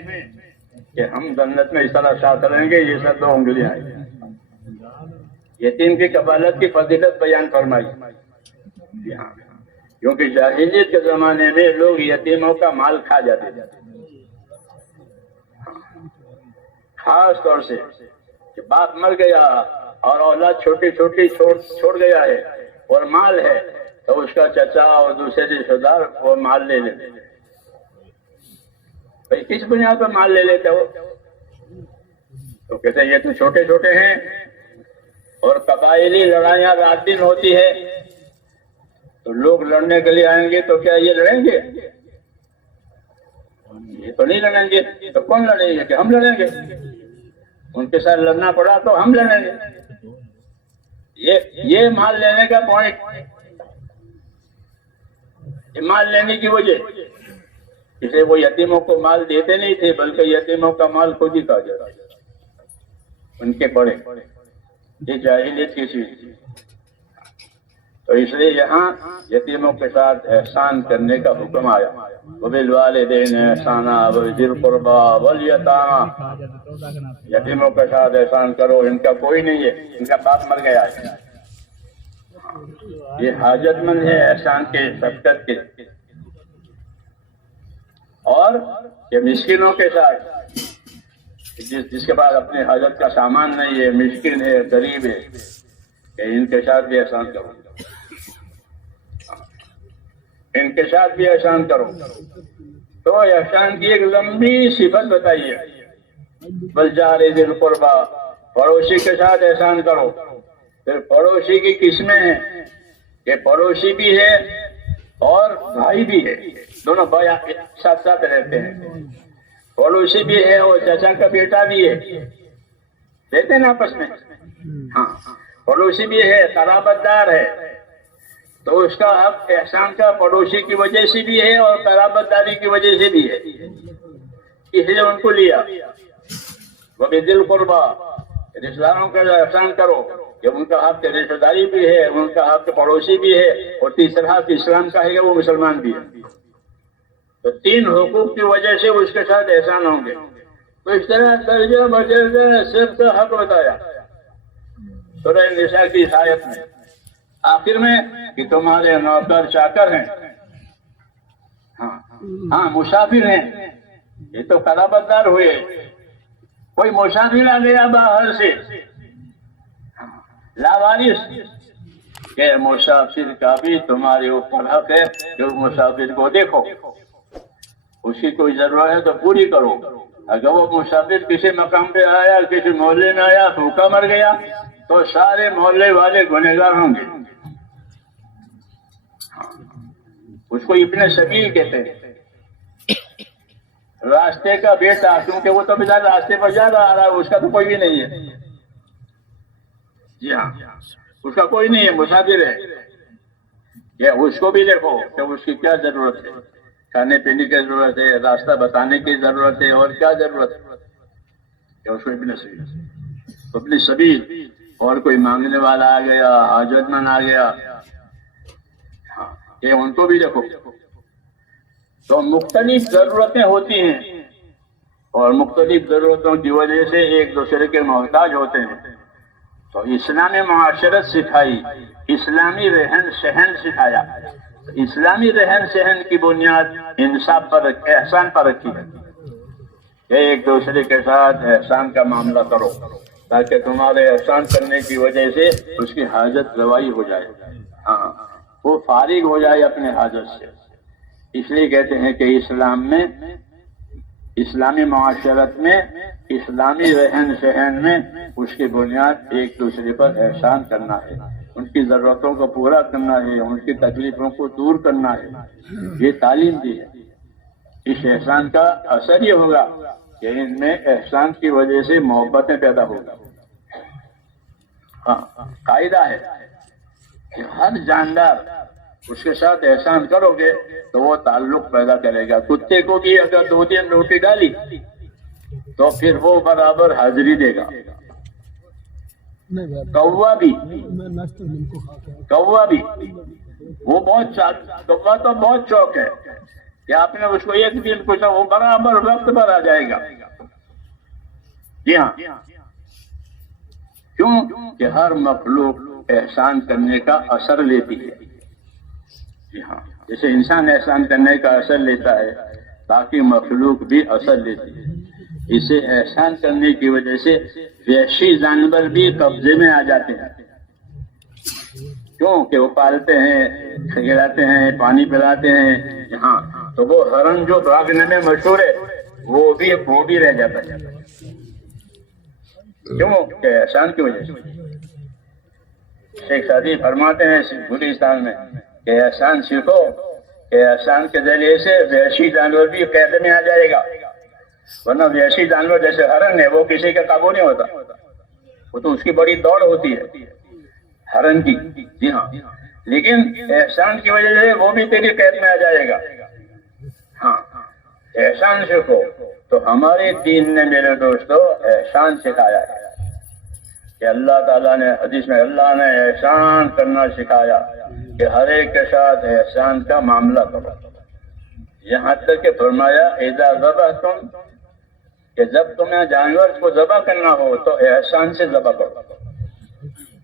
کہ ہم جنت میں اس طرح ساتھ رہیں گے. یہ سب دو انگلیاں ہیں. یتیم کی کفالت کی فضیلت بیان فرمائی. کیونکہ جاہلیت کے زمانے میں لوگ یتیموں کا مال کھا جاتے تھے، خاص طور سے کہ باپ مر گیا اور اولاد چھوٹی چھوٹی چھوڑ گیا ہے اور مال ہے، تو اس کا چچا اور دوسرے رشتے دار وہ مال لے لیتے۔ بھائی کس بنیاد پر مال لے لیتے ہو؟ تو کہتے ہیں یہ تو چھوٹے چھوٹے ہیں، اور قبائلی لڑائیاں رات دن ہوتی ہے، تو لوگ لڑنے کے لیے آئیں گے تو کیا یہ لڑیں گے؟ یہ تو نہیں لڑیں گے، تو کون لڑیں گے؟ کہ ہم لڑیں گے، ان کے ساتھ لڑنا پڑا تو ہم لڑیں گے۔ یہ مال لینے کا پوائنٹ، یہ مال لینے کی وجہ، اسے وہ یتیموں کو مال دیتے نہیں تھے، بلکہ یتیموں کا مال خود ہی کھا جاتا ان کے بڑے، یہ جاہلیت کی چیز تھی۔ تو اس لیے یہاں یتیموں کے ساتھ احسان کرنے کا حکم آیا، وبالوالدین احسانا وبذی القربى والیتامی، یتیموں کے ساتھ احسان کرو، ان کا کوئی نہیں ہے، ان کا باپ مر گیا ہے، یہ حاجت مند ہے احسان کے، شفقت کے، اور یہ مسکینوں کے ساتھ، جس کے پاس اپنی حاجت کا سامان نہیں ہے، مسکین ہے، غریب ہے، کہ ان کے ساتھ بھی احسان کرو، ان کے ساتھ بھی احسان کرو۔ تو احسان کی ایک لمبی صفت بتائیے، بالجار ذی القربى، پڑوسی کے ساتھ احسان کرو۔ پھر پڑوسی کی قسمیں ہیں کہ پڑوسی بھی ہے اور بھائی بھی ہے، دونوں بھائی ساتھ ساتھ رہتے ہیں، پڑوسی بھی ہے اور چچا کا بیٹا بھی ہے، رہتے ہیں نا آپس میں، ہاں، پڑوسی بھی ہے، قرابت دار ہے، تو اس کا حق احسان کا پڑوسی کی وجہ سے بھی ہے اور قرابت داری کی وجہ سے بھی ہے، اس لیے ان کو لیا۔ وبذی القربى، رشتہ داروں کا احسان کرو، کہ ان کا حق رشتہ داری بھی ہے، ان کا حق پڑوسی بھی ہے، اور تیسرا حق اسلام کا ہے کہ وہ مسلمان بھی ہے۔ تو تین حقوق کی وجہ سے اس کے ساتھ احسان ہوں گے۔ تو اس طرح درجہ بدرجہ سب کا حق بتایا سورہ نساء کی اس آیت میں، آخر میں کہ تمہارے نوکر چاکر ہیں، ہاں مسافر ہیں، یہ تو قرابت دار ہوئے، کوئی مسافر آ گیا باہر سے لاوارث، کہ مسافر کا بھی تمہارے اوپر حق ہے کہ اس مسافر کو دیکھو، اس کی کوئی ضرورت ہے تو پوری کرو۔ اگر وہ مسافر کسی مقام پہ آیا، کسی محلے میں آیا، بھوکا مر گیا، تو سارے محلے والے گنہگار ہوں گے، اس کو ابن سبیل کہتے ہیں، راستے کا بیٹا، کیونکہ وہ تو بچارا راستے پر جا رہا ہے، اس کا تو کوئی بھی نہیں ہے، جی ہاں، اس کا کوئی نہیں ہے، مسافر ہے، یہ اس کو بھی دیکھو کہ اس کی کیا ضرورت ہے، کھانے پینے کی ضرورت ہے، راستہ بتانے کی ضرورت ہے، اور کیا ضرورت ہے، کہ اس کو ابن سبیل، اور کوئی مانگنے والا آ گیا، حاجت مند آ گیا، کہ ان کو بھی دیکھو۔ تو مختلف ضرورتیں ہوتی ہیں، اور مختلف ضرورتوں کی وجہ سے ایک دوسرے کے محتاج ہوتے ہیں۔ تو اسلامی معاشرت سکھائی، اسلامی رہن سہن سکھایا، اسلامی رہن سہن کی بنیاد انصاف پر، احسان پر رکھی ہے، کہ ایک دوسرے کے ساتھ احسان کا معاملہ کرو، تاکہ تمہارے احسان کرنے کی وجہ سے اس کی حاجت روائی ہو جائے، ہاں، وہ فارغ ہو جائے اپنے حاجت سے۔ اس لیے کہتے ہیں کہ اسلام میں، اسلامی معاشرت میں، اسلامی رہن سہن میں اس کی بنیاد ایک دوسرے پر احسان کرنا ہے، ان کی ضرورتوں کو پورا کرنا ہے، ان کی تکلیفوں کو دور کرنا ہے، یہ تعلیم دی ہے۔ اس احسان کا اثر یہ ہوگا کہ ان میں احسان کی وجہ سے محبتیں پیدا ہوگی۔ ہاں، قاعدہ ہے کہ ہر جاندار اس کے ساتھ احسان کرو گے تو وہ تعلق پیدا کرے گا۔ کتے کو بھی اگر 2 دن روٹی ڈالی تو پھر وہ برابر حاضری دے گا۔ کوا بھی وہ کوا تو بہت شوق ہے کہ آپ نے اس کو 1 دن پوچھا، وہ برابر وقت پر آ جائے گا۔ جی ہاں، کیوں کہ ہر مخلوق احسان کرنے کا اثر لیتی ہے۔ جی ہاں، جیسے انسان احسان کرنے کا اثر لیتا ہے باقی مخلوق بھی اثر لیتی ہے. اسے احسان کرنے کی وجہ سے وحشی جانور بھی قبضے میں آ جاتے ہیں. کیوں کہ وہ پالتے ہیں، کھلاتے ہیں، پانی پلاتے ہیں. ہاں، تو وہ ہرن جو بھاگنے میں مشہور ہے وہ بھی رہ جاتا ہے. کیوں کہ احسان کی وجہ سے. شیخ سعدی فرماتے ہیں گلستان میں کہ احسان سیکھو کہ احسان کے ذریعے سے وحشی جانور بھی قید میں آ جائے گا. ورنہ وحشی جانور جیسے ہرن ہے وہ کسی کا قابو نہیں ہوتا، وہ تو اس کی بڑی دوڑ ہوتی ہے ہرن کی. جی ہاں، لیکن احسان کی وجہ سے وہ بھی تیری قید میں آ جائے گا. ہاں، احسان سیکھو. تو ہمارے دین نے میرے دوستو احسان سکھایا ہے کہ اللہ تعالیٰ نے حدیث میں اللہ نے احسان کرنا سکھایا کہ ہر ایک کے ساتھ احسان کا معاملہ کرو. یہاں تک کہ فرمایا اذا ذبحتم کہ جب تمہیں جانور کو ذبح کرنا ہو تو احسان سے ذبح کرو.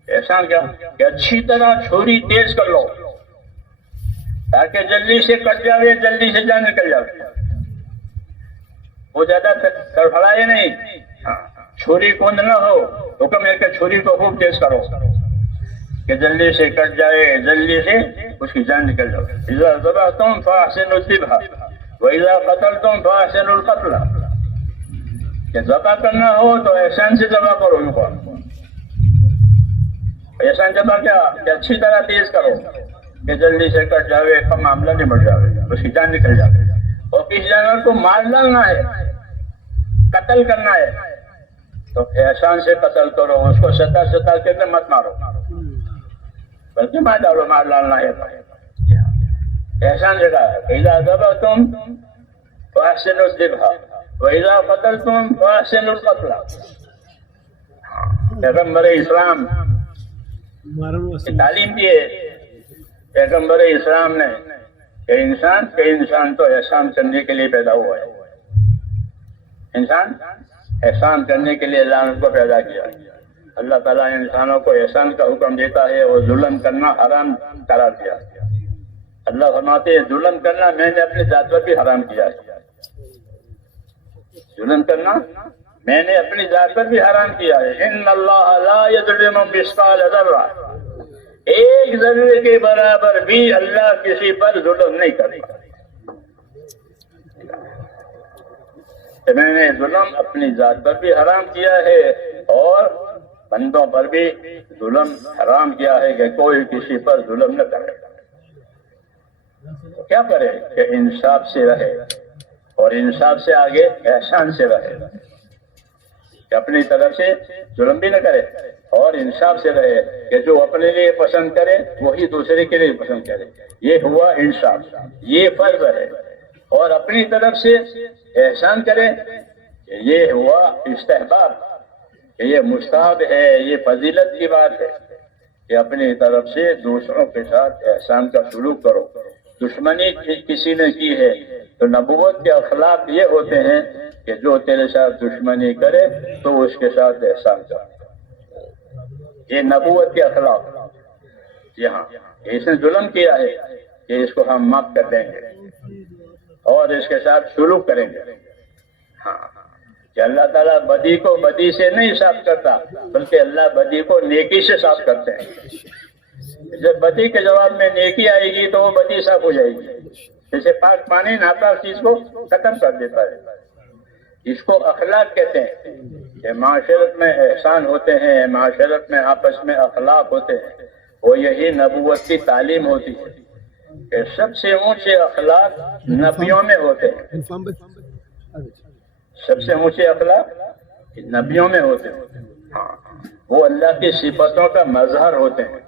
احسان کیا کہ اچھی طرح چھری تیز کر لو تاکہ جلدی سے کٹ جاوے، جلدی سے جان نکل جاوے. وہ زیادہ تڑفڑائے نہیں، چھری کوند نہ ہو. حکم ہے کہ چھری کو خوب تیز کرو کہ جلدی سے کٹ جائے، جلدی سے اس کی جان نکل جائے. اذا ذبحتم فاحسنوا الذبح واذا قتلتم فاحسنوا القتل. کہ ذبح کرنا ہو تو احسان سے ذبح کرو. ان کو احسان ذبح کیا کہ اچھی طرح تیز کرو کہ جلدی سے کٹ جاوے، کم معاملہ نہیں بڑھ جاوے، اس کی جان نکل جائے. اور کسی جانور کو مار ڈالنا ہے، قتل کرنا ہے تو احسان سے قتل کرو. اس کو ستا کے مت مارو بلکہ مار ڈالو، مار ڈالنا ہے. احسان سے کہا ہے اذا ذبحتم فاحسنوا الذبح واذا قتلتم فاحسنوا القتل. پیغمبر اسلام تعلیم دی ہے پیغمبر اسلام نے کہ انسان تو احسان کرنے کے لیے پیدا ہوا ہے. انسان احسان کرنے کے لیے اللہ نے ان کو پیدا کیا. اللہ تعالیٰ نے انسانوں کو احسان کا حکم دیتا ہے اور ظلم کرنا حرام قرار دیا. اللہ فرماتے ہیں ظلم کرنا میں نے اپنی ذات پر بھی حرام کیا ہے. ظلم کرنا میں نے اپنی ذات پر بھی حرام کیا ہے. ان اللہ لا یظلم مثقال ذرہ، ایک ذرے کے برابر بھی اللہ کسی پر ظلم نہیں کرتا. میں نے ظلم اپنی ذات پر بھی حرام کیا ہے اور بندوں پر بھی ظلم حرام کیا ہے کہ کوئی کسی پر ظلم نہ کرے. کیا کرے کہ انصاف سے رہے اور انصاف سے آگے احسان سے رہے کہ اپنی طرف سے ظلم بھی نہ کرے اور انصاف سے رہے کہ جو اپنے لیے پسند کرے وہی دوسرے کے لیے پسند کرے. یہ ہوا انصاف، یہ فرض ہے. اور اپنی طرف سے احسان کرے یہ ہوا استحباب، یہ مستحب ہے، یہ فضیلت کی بات ہے کہ اپنی طرف سے دوسروں کے ساتھ احسان کا سلوک کرو. دشمنی کسی نے کی ہے تو نبوت کے اخلاق یہ ہوتے ہیں کہ جو تیرے ساتھ دشمنی کرے تو اس کے ساتھ احسان کر. یہ نبوت کے اخلاق. جی ہاں، اس نے ظلم کیا ہے کہ اس کو ہم معاف کر دیں گے اور اس کے ساتھ سلوک کریں گے. ہاں، کہ اللہ تعالیٰ بدی کو بدی سے نہیں صاف کرتا بلکہ اللہ بدی کو نیکی سے صاف کرتے ہیں. جب بدی کے جواب میں نیکی آئے گی تو وہ بدی صاف ہو جائے گی. جیسے پاک پانی ناپاک چیز کو ختم کر دیتا ہے. اس کو اخلاق کہتے ہیں کہ معاشرت میں احسان ہوتے ہیں، معاشرت میں آپس میں اخلاق ہوتے ہیں. وہ یہی نبوت کی تعلیم ہوتی ہے کہ سب سے اونچے اخلاق نبیوں میں ہوتے ہیں. سب سے اونچے اخلاق نبیوں میں ہوتے ہیں. وہ اللہ کی صفتوں کا مظہر ہوتے ہیں.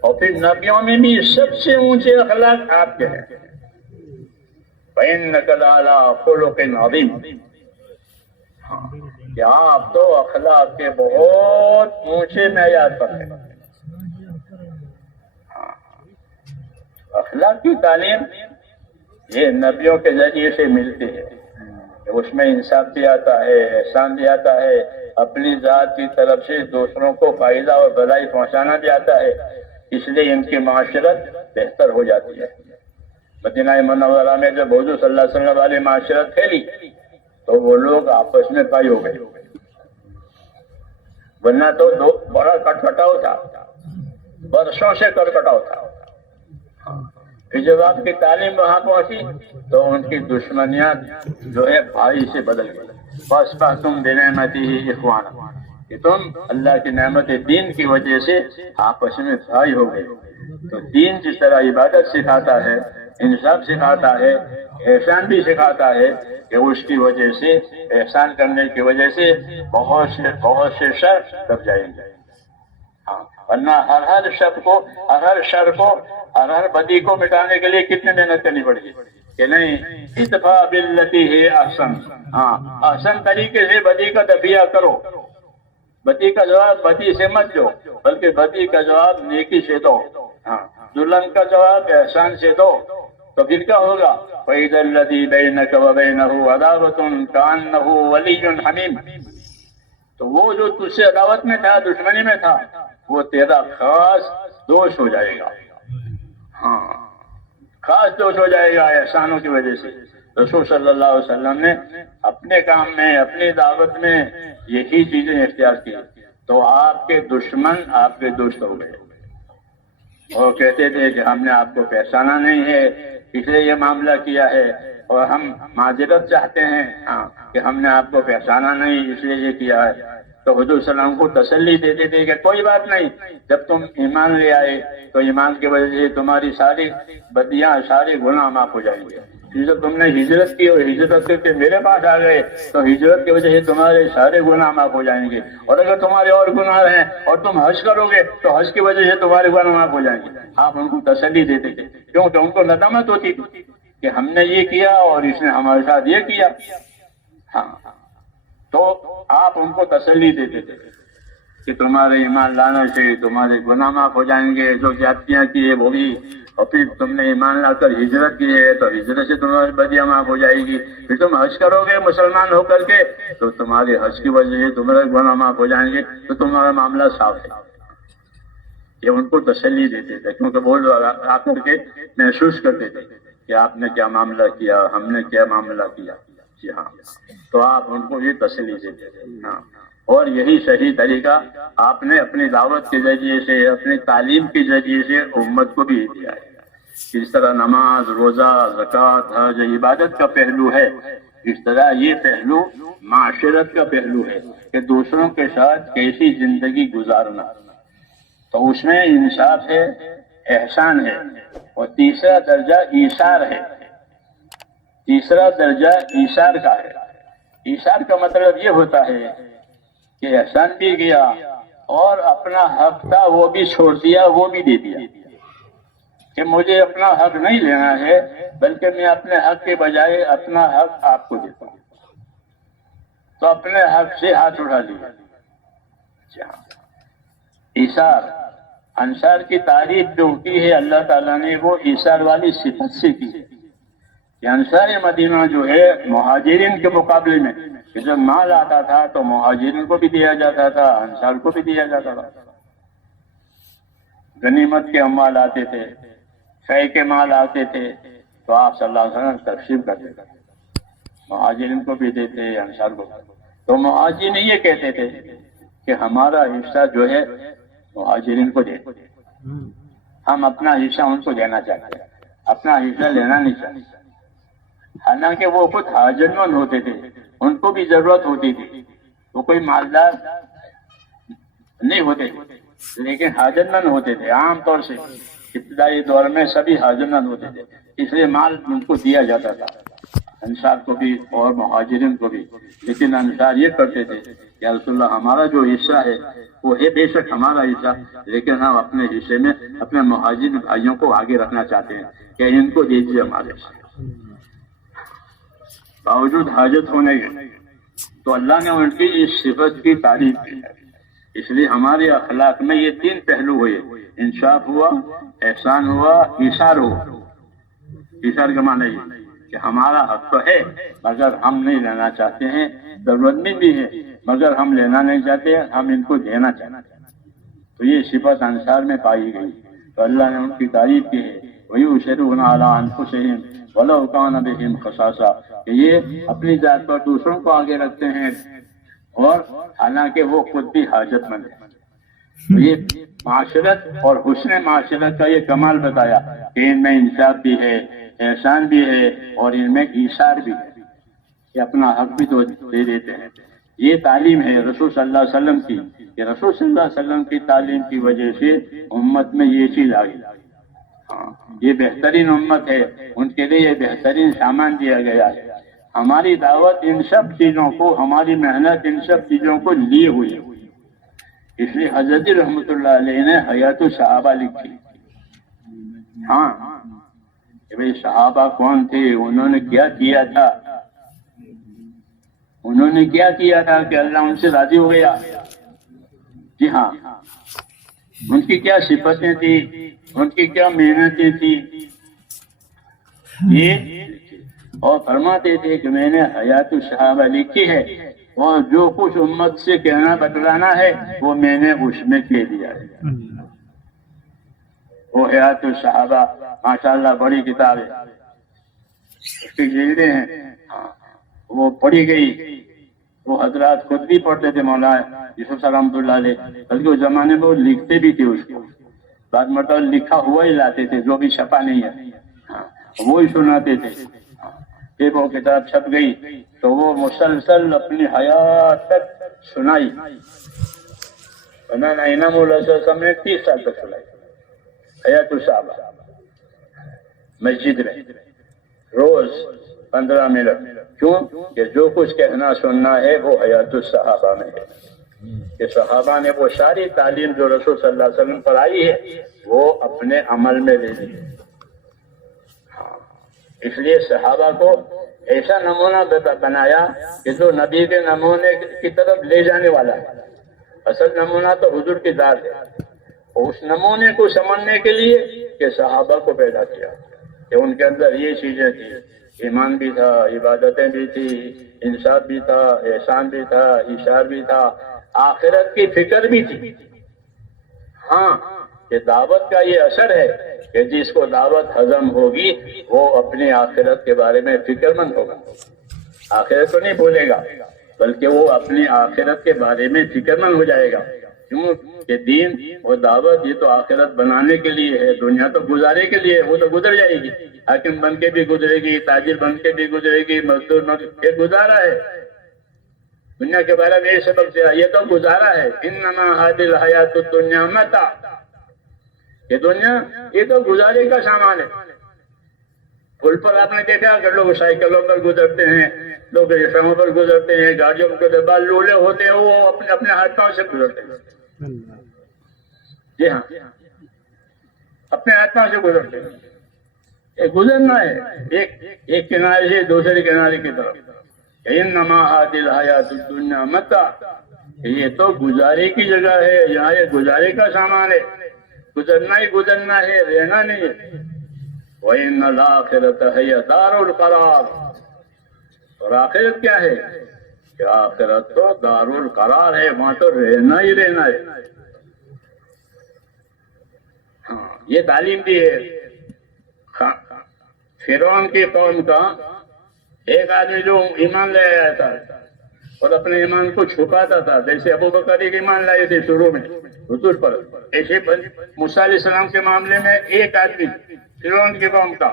اور پھر نبیوں میں بھی سب سے اونچے اخلاق آپ کے ہیں. فَإِنَّكَ لَعَلَىٰ خُلُقٍ عَظِيمٍ. کہ آپ تو اخلاق کے بہت اونچے معیار پر ہیں. اخلاق کی تعلیم یہ نبیوں کے ذریعے سے ملتی ہے. اس میں انصاف بھی آتا ہے، احسان بھی آتا ہے، اپنی ذات کی طرف سے دوسروں کو فائدہ اور بھلائی پہنچانا بھی آتا ہے. اس لیے ان کی معاشرت بہتر ہو جاتی ہے۔ مدینہ منورہ میں جب حضور صلی اللہ علیہ وسلم والی معاشرت پھیلی تو وہ لوگ آپس میں پائی ہو گئے، ورنہ تو بڑا کٹکٹاؤ تھا، برسوں سے کٹکٹاؤ تھا۔ پھر جب آپ کی تعلیم وہاں پہنچی تو ان کی دشمنیاں جو ہے بھائی سے بدل گئی۔ بس تم بنعمتی ہی اخوان، کہ تم اللہ کی نعمت دین کی وجہ سے آپس میں بھائی ہو گئے۔ تو دین جس طرح عبادت سکھاتا ہے، انصاف سکھاتا ہے، احسان بھی سکھاتا ہے کہ اس کی وجہ سے، احسان کرنے کی وجہ سے بہت سے شر دب جائیں گے۔ ورنہ ہر شر کو، ہر بدی کو مٹانے کے لیے کتنی محنت کرنی پڑے گی کہ نہیں، ادفع باللتی ہی احسن، احسن طریقے سے بدی کا دفیہ کرو۔ بدی کا جواب بدی سے مت دو، بلکہ بدی کا جواب نیکی سے دو، ظلم کا جواب احسان سے دو۔ تو پھر کیا ہوگا؟ وَإِذَا الَّذِي بَيْنَكَ وَبَيْنَهُ عَدَاوَةٌ كَأَنَّهُ وَلِيٌّ حَمِيمٌ، تو وہ جو تجھ سے عداوت میں تھا، دشمنی میں تھا، وہ تیرا خاص دوست ہو جائے گا، خاص دوست ہو جائے گا احسانوں کی وجہ سے۔ رسول صلی اللہ علیہ وسلم نے اپنے کام میں، اپنی دعوت میں یہی چیزیں اختیار کی، تو آپ کے دشمن آپ کے دوست ہو گئے۔ وہ کہتے تھے کہ ہم نے آپ کو پہچانا نہیں ہے، اس لیے یہ معاملہ کیا ہے، اور ہم معذرت چاہتے ہیں کہ ہم نے آپ کو پہچانا نہیں، اس لیے یہ کیا ہے۔ تو حضور صلی اللہ علیہ وسلم کو تسلی دیتے تھے کہ کوئی بات نہیں، جب تم ایمان لے آئے تو ایمان کی وجہ سے تمہاری ساری بدیاں، سارے گناہ معاف ہو جائیں گے۔ جب تم نے ہجرت کی اور ہجرت کر کے میرے پاس آ گئے تو ہجرت کی وجہ سے تمہارے سارے گناہ معاف ہو جائیں گے، اور اگر تمہارے اور گناہ ہیں اور تم حج کرو گے تو حج کی وجہ سے تمہارے گناہ معاف ہو جائیں گے۔ آپ ان کو تسلی دیتے تھے، کیونکہ ان کو ندامت ہوتی تھی کہ ہم نے یہ کیا اور اس نے ہمارے ساتھ یہ کیا۔ تو آپ ان کو تسلی دیتے تھے کہ تمہارے ایمان لانے سے تمہارے گناہ معاف ہو جائیں گے، جو زیادتیاں کی ہے وہ بھی، اور پھر تم نے ایمان لا کر ہجرت کی ہے تو ہجرت سے تمہاری بدیاں معاف ہو جائے گی، پھر تم حج کرو گے مسلمان ہو کر کے تو تمہارے حج کی وجہ سے تمہارے گناہ معاف ہو جائیں گے، تو تمہارا معاملہ صاف ہے۔ یہ ان کو تسلی دیتے تھے، کیونکہ وہ لوگ آ کر کے محسوس کرتے تھے کہ آپ نے کیا معاملہ کیا، ہم نے کیا معاملہ کیا۔ جی ہاں، تو آپ ان کو یہ تسلی دیتے تھے۔ اور یہی صحیح طریقہ آپ نے اپنی دعوت کے ذریعے سے، اپنی تعلیم کے ذریعے سے امت کو بھی دیا ہے۔ اس طرح نماز، روزہ، زکوٰۃ، حج عبادت کا پہلو ہے، اس طرح یہ پہلو معاشرت کا پہلو ہے کہ دوسروں کے ساتھ کیسی زندگی گزارنا۔ تو اس میں انصاف ہے، احسان ہے، اور تیسرا درجہ ایثار ہے۔ تیسرا درجہ ایثار کا ہے۔ ایثار کا مطلب یہ ہوتا ہے کہ احسان بھی کیا اور اپنا حق تھا وہ بھی چھوڑ دیا، وہ بھی دے دیا، کہ مجھے اپنا حق نہیں لینا ہے بلکہ میں اپنے حق کے بجائے اپنا حق آپ کو دیتا ہوں، تو اپنے حق سے ہاتھ اٹھا لیا۔ ایثار، انصار کی تعریف جو کی ہے اللہ تعالیٰ نے وہ ایثار والی صفت سے کی کہ انصار مدینہ جو ہے مہاجرین کے مقابلے میں کہ جب مال آتا تھا تو مہاجرین کو بھی دیا جاتا تھا، انصار کو بھی دیا جاتا تھا۔ غنیمت کے اموال آتے تھے، فے کے مال آتے تھے تو آپ صلی اللہ علیہ وسلم تقسیم کرتے تھے، مہاجرین کو بھی دیتے، انصار کو۔ تو مہاجرین یہ کہتے تھے کہ ہمارا حصہ جو ہے مہاجرین کو دے، ہم اپنا حصہ ان کو دینا چاہتے ہیں، اپنا حصہ لینا نہیں چاہتے۔ حالانکہ وہ خود حاجت مند ہوتے تھے، ان کو بھی ضرورت ہوتی تھی، وہ کوئی مالدار نہیں ہوتے لیکن حاجت مند ہوتے تھے۔ عام طور سے ابتدائی دور میں سبھی حاجت مند ہوتے تھے، اس لیے مال ان کو دیا جاتا تھا، انصار کو بھی اور مہاجرین کو بھی۔ لیکن انصار یہ کرتے تھے کہ رسول اللہ ہمارا جو حصہ ہے وہ ہے بے شک ہمارا حصہ، لیکن ہم اپنے حصے میں اپنے مہاجر بھائیوں کو آگے رکھنا چاہتے ہیں کہ ان کو دیجیے ہمارے سے۔ باوجود حاجت ہونے کے تو اللہ نے ان کی اس صفت کی تعریف کی ہے۔ اس لیے ہمارے اخلاق میں یہ تین پہلو ہوئے، انصاف ہوا، احسان ہوا، ایثار ہوا۔ ایثار کا معنی یہ کہ ہمارا حق تو ہے مگر ہم نہیں لینا چاہتے ہیں، ضرورت میں بھی ہے مگر ہم لینا نہیں چاہتے، ہم ان کو دینا چاہتے ہیں۔ تو یہ صفت انصار میں پائی گئی تو اللہ نے ان کی تعریف کی ہے وَيُؤْثِرُونَ عَلَىٰ أَنفُسِهِمْ وَلَوْ كَانَ بِهِمْ خَصَاصَةٌ، کہ یہ اپنی ذات پر دوسروں کو آگے رکھتے ہیں اور حالانکہ وہ خود بھی حاجت مند ہے۔ یہ معاشرت اور حسن معاشرت کا یہ کمال بتایا کہ ان میں انصاف بھی ہے، احسان بھی ہے، اور ان میں ایثار بھی ہے کہ اپنا حق بھی تو دے دیتے ہیں۔ یہ تعلیم ہے رسول صلی اللہ علیہ وسلم کی، کہ رسول صلی اللہ علیہ وسلم کی تعلیم کی وجہ سے امت میں یہ چیز آ گئی۔ یہ بہترین امت ہے، ان کے لیے یہ بہترین سامان دیا گیا ہے۔ ہماری دعوت ان سب چیزوں کو، ہماری محنت ان سب چیزوں کو لیے ہوئی ہے۔ اس لیے حضرت رحمۃ اللہ علیہ نے حیات الصحابہ لکھی۔ ہاں کہ بھئی صحابہ کون تھے، انہوں نے کیا کیا تھا، انہوں نے کیا کیا تھا کہ اللہ ان سے راضی ہو گیا۔ جی ہاں، ان کی کیا صفتیں تھی، ان کی کیا محنتیں تھی، یہ اور فرماتے تھے کہ میں نے حیات الصحابہ لکھی ہے، اور جو کچھ امت سے کہنا بتلانا ہے وہ میں نے اس میں کہہ دیا ہے۔ وہ حیات الصحابہ ماشاءاللہ بڑی کتاب ہے، اس کی جلدیں ہیں، وہ پڑھی گئی، وہ حضرات خود بھی پڑھتے تھے مولانا یوسف رحمۃ اللہ علیہ، بلکہ اس زمانے میں وہ لکھتے بھی تھے، اس کو بعد مرتبہ لکھا ہوا ہی لاتے تھے جو بھی چھپا نہیں ہے، وہی سناتے تھے۔ پھر وہ کتاب چھپ گئی تو وہ مسلسل اپنی حیات تک سنائی، مولانا انعام اللہ صلی اللہ علیہ وسلم نے 30 سال تک سنائی حیات الصحابہ، مسجد میں روز 15 منٹ۔ کیوں کہ جو کچھ کہنا سننا ہے وہ حیات الصحابہ میں ہے، کہ صحابہ نے وہ ساری تعلیم جو رسول صلی اللہ علیہ وسلم پر آئی ہے وہ اپنے عمل میں لے لی۔ اس لیے صحابہ کو ایسا نمونہ بنایا کہ جو نبی کے نمونے کی طرف لے جانے والا ہے۔ اصل نمونہ تو حضور کی ذات ہے، اور اس نمونے کو سمجھنے کے لیے کہ صحابہ کو پیدا کیا، کہ ان کے اندر یہ چیزیں تھیں، ایمان بھی تھا، عبادتیں بھی تھی، انصاف بھی تھا، احسان بھی تھا، ایثار بھی تھا، آخرت کی فکر بھی تھی۔ ہاں کہ دعوت کا یہ اثر ہے کہ جس کو دعوت ہضم ہوگی وہ اپنی آخرت کے بارے میں فکر مند ہوگا، آخرت کو نہیں بھولے گا بلکہ وہ اپنی آخرت کے بارے میں فکر مند ہو جائے گا۔ کیوں کہ دین اور دعوت یہ تو آخرت بنانے کے لیے ہے، دنیا تو گزارے کے لیے، وہ تو گزر جائے گی، حاکم بن کے بھی گزرے گی، تاجر بن کے بھی گزرے گی، مزدور بن کے گزارا ہے۔ دنیا کے بارے میں یہ سبق دیا، یہ تو گزارا ہے، انما هذه الحیات الدنیا متاع، یہ دنیا یہ تو گزارے کا سامان ہے۔ پل پر آپ نے دیکھا کہ لوگ سائیکلوں پر گزرتے ہیں، لوگ رکشوں پر گزرتے ہیں، گاڑیوں پر گزرتے ہیں، لولے ہوتے ہیں وہ اپنے ہاتھ پاؤں سے گزرتے ہیں۔ جی ہاں، اپنے ہاتھ پاؤں سے گزرتے ہیں۔ یہ گزرنا ہے ایک کنارے سے دوسرے کنارے کی طرف۔ انما هذه الحیات الدنیا متاع، یہ تو گزارے کی جگہ ہے، یہاں یہ گزارے کا سامان ہے، گزرنا ہی گزرنا ہے، رہنا نہیں ہے۔ وَإِنَّ الْآخِرَةَ هِيَ دَارُ الْقَرَارِ، اور آخرت کیا ہے کہ آخرت تو دار القرار ہے، وہاں تو رہنا ہی رہنا ہے۔ ہاں یہ تعلیم دی ہے۔ فرعون کی قوم کا ایک آدمی جو ایمان لے آیا تھا اور اپنے ایمان کو چھپاتا تھا، جیسے ابوبکر ایمان لائے تھے شروع میں حضور پر، ایسے موسیٰ علیہ السلام کے معاملے میں ایک آدمی فرعون کی قوم کا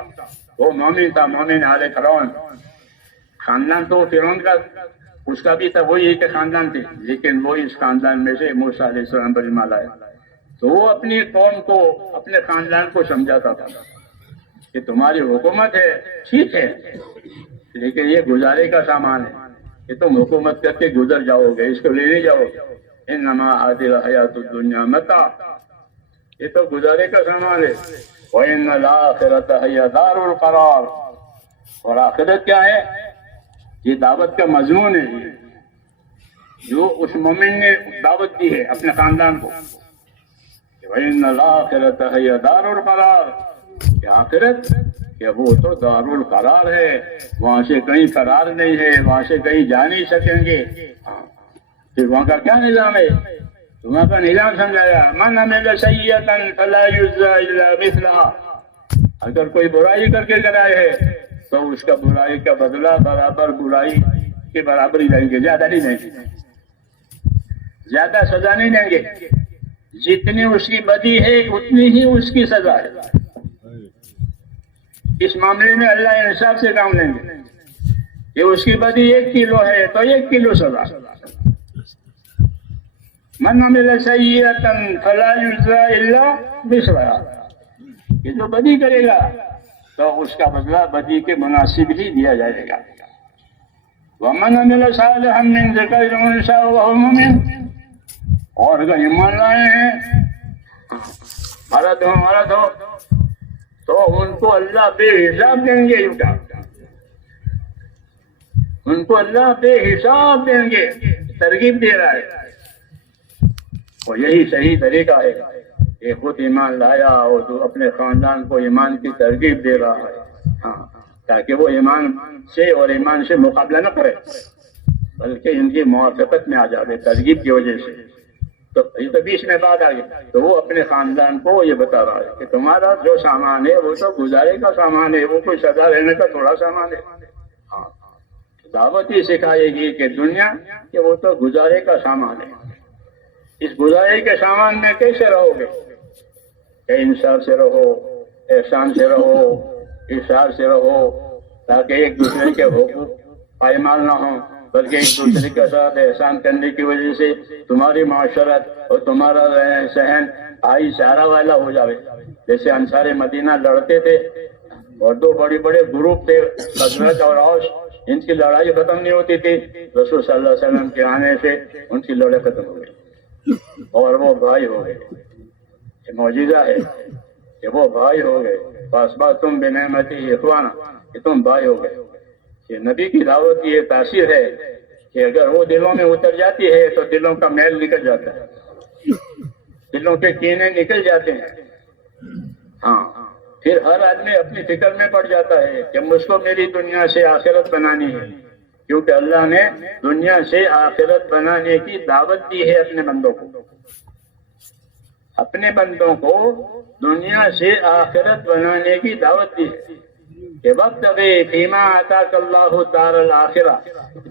وہ مومن تھا، مومن آل فرعون، خاندان تو فرعون کا اس کا بھی تھا، وہی ایک خاندان تھے، لیکن وہ اس خاندان میں سے موسیٰ علیہ السلام پر ایمان لایا۔ تو وہ اپنی قوم کو، اپنے خاندان کو سمجھاتا تھا کہ تمہاری حکومت ہے ٹھیک ہے، لیکن یہ گزارے کا سامان ہے، کہ تم حکومت کر کے گزر جاؤ گے، اس کو لینے جاؤ گے۔ انما هذه الحیات الدنیا متاع، یہ تو گزارے کا سامان ہے۔ وَإِنَّ الْآخِرَةَ هِيَ دَارُ الْقَرَارِ، اور آخرت کیا ہے؟ یہ دعوت کا مضمون ہے جو اس مومن نے دعوت دی ہے اپنے خاندان کو۔ وَإِنَّ الْآخِرَةَ هِيَ دَارُ الْقَرَارِ، کہ آخرت کہ وہ تو دار القرار ہے، وہاں سے کہیں قرار نہیں ہے، وہاں سے کہیں جا نہیں سکیں گے۔ پھر وہاں کا کیا نظام ہے دعا کا نظام سمجھایا، من عمل سیئۃ فلا یجزی الا مثلھا، اگر کوئی برائی کر کے کرائے ہے تو اس کا برائی کا بدلہ برابر برائی کے برابر ہی دیں گے، زیادہ نہیں دیں گے، زیادہ سزا نہیں دیں گے، جتنی اس کی بدی ہے اتنی ہی اس کی سزا ہے۔ اس معاملے میں اللہ انصاف سے کام لیں گے کہ اس کی بدی 1 کلو ہے تو 1 کلو سزا۔ من عمل سیئۃ فلا یجزی الا مثلھا، کہ جو بدی کرے گا تو اس کا بدلہ بدی کے مناسب ہی دیا جائے گا۔ ومن عمل صالحا من ذکر او انثی وهو مؤمن، اور اگر ایمان لائے ہیں مرد ہو تو ان کو اللہ بے حساب دیں گے، ان کو اللہ بے حساب دیں گے، ترغیب دے رہا ہے۔ اور یہی صحیح طریقہ ہے کہ خود ایمان لایا اور جو اپنے خاندان کو ایمان کی ترغیب دے رہا ہے، ہاں، تاکہ وہ ایمان سے اور ایمان سے مقابلہ نہ کرے بلکہ ان کی موافقت میں آ جائے ترغیب کی وجہ سے۔ تو یہ تو بیچ میں بات آ گئی، تو وہ اپنے خاندان کو یہ بتا رہا ہے کہ تمہارا جو سامان ہے وہ تو گزارے کا سامان ہے، وہ کوئی سزا لینے کا تھوڑا سامان ہے۔ ہاں، دعوت ہی سکھائے گی کہ دنیا کہ وہ تو گزارے کا سامان ہے، اس گزارے کے سامان میں کیسے رہو گے کہ انصاف سے رہو، احسان سے رہو، احسان سے رہو، تاکہ ایک دوسرے کے حقوق پائمال نہ ہوں بلکہ ایک دوسرے کے ساتھ احسان کرنے کی وجہ سے تمہاری معاشرت اور تمہارا رہن سہن بھائی چارہ والا ہو جائے۔ جیسے انصار مدینہ لڑتے تھے اور 2 بڑے گروپ تھے، خزرج اور اوس، ان کی لڑائی ختم نہیں ہوتی تھی، رسول صلی اللہ علیہ وسلم کے آنے سے ان کی لڑائی ختم ہو گئی اور وہ بھائی ہو گئے۔ یہ معجزہ ہے کہ وہ بھائی ہو گئے، فاصبحتم بنعمتہ اخوانا، کہ تم بھائی ہو گئے۔ یہ نبی کی دعوت کی یہ تاثیر ہے کہ اگر وہ دلوں میں اتر جاتی ہے تو دلوں کا میل نکل جاتا ہے، دلوں کے کینے نکل جاتے ہیں۔ ہاں، پھر ہر آدمی اپنی فکر میں پڑ جاتا ہے کہ مجھ کو میری دنیا سے آخرت بنانی ہے، کیونکہ اللہ نے دنیا سے آخرت بنانے کی دعوت دی ہے اپنے بندوں کو، اپنے بندوں کو دنیا سے آخرت بنانے کی دعوت دی ہے کہ وقت فیما آتاک اللہ دار الآخرہ،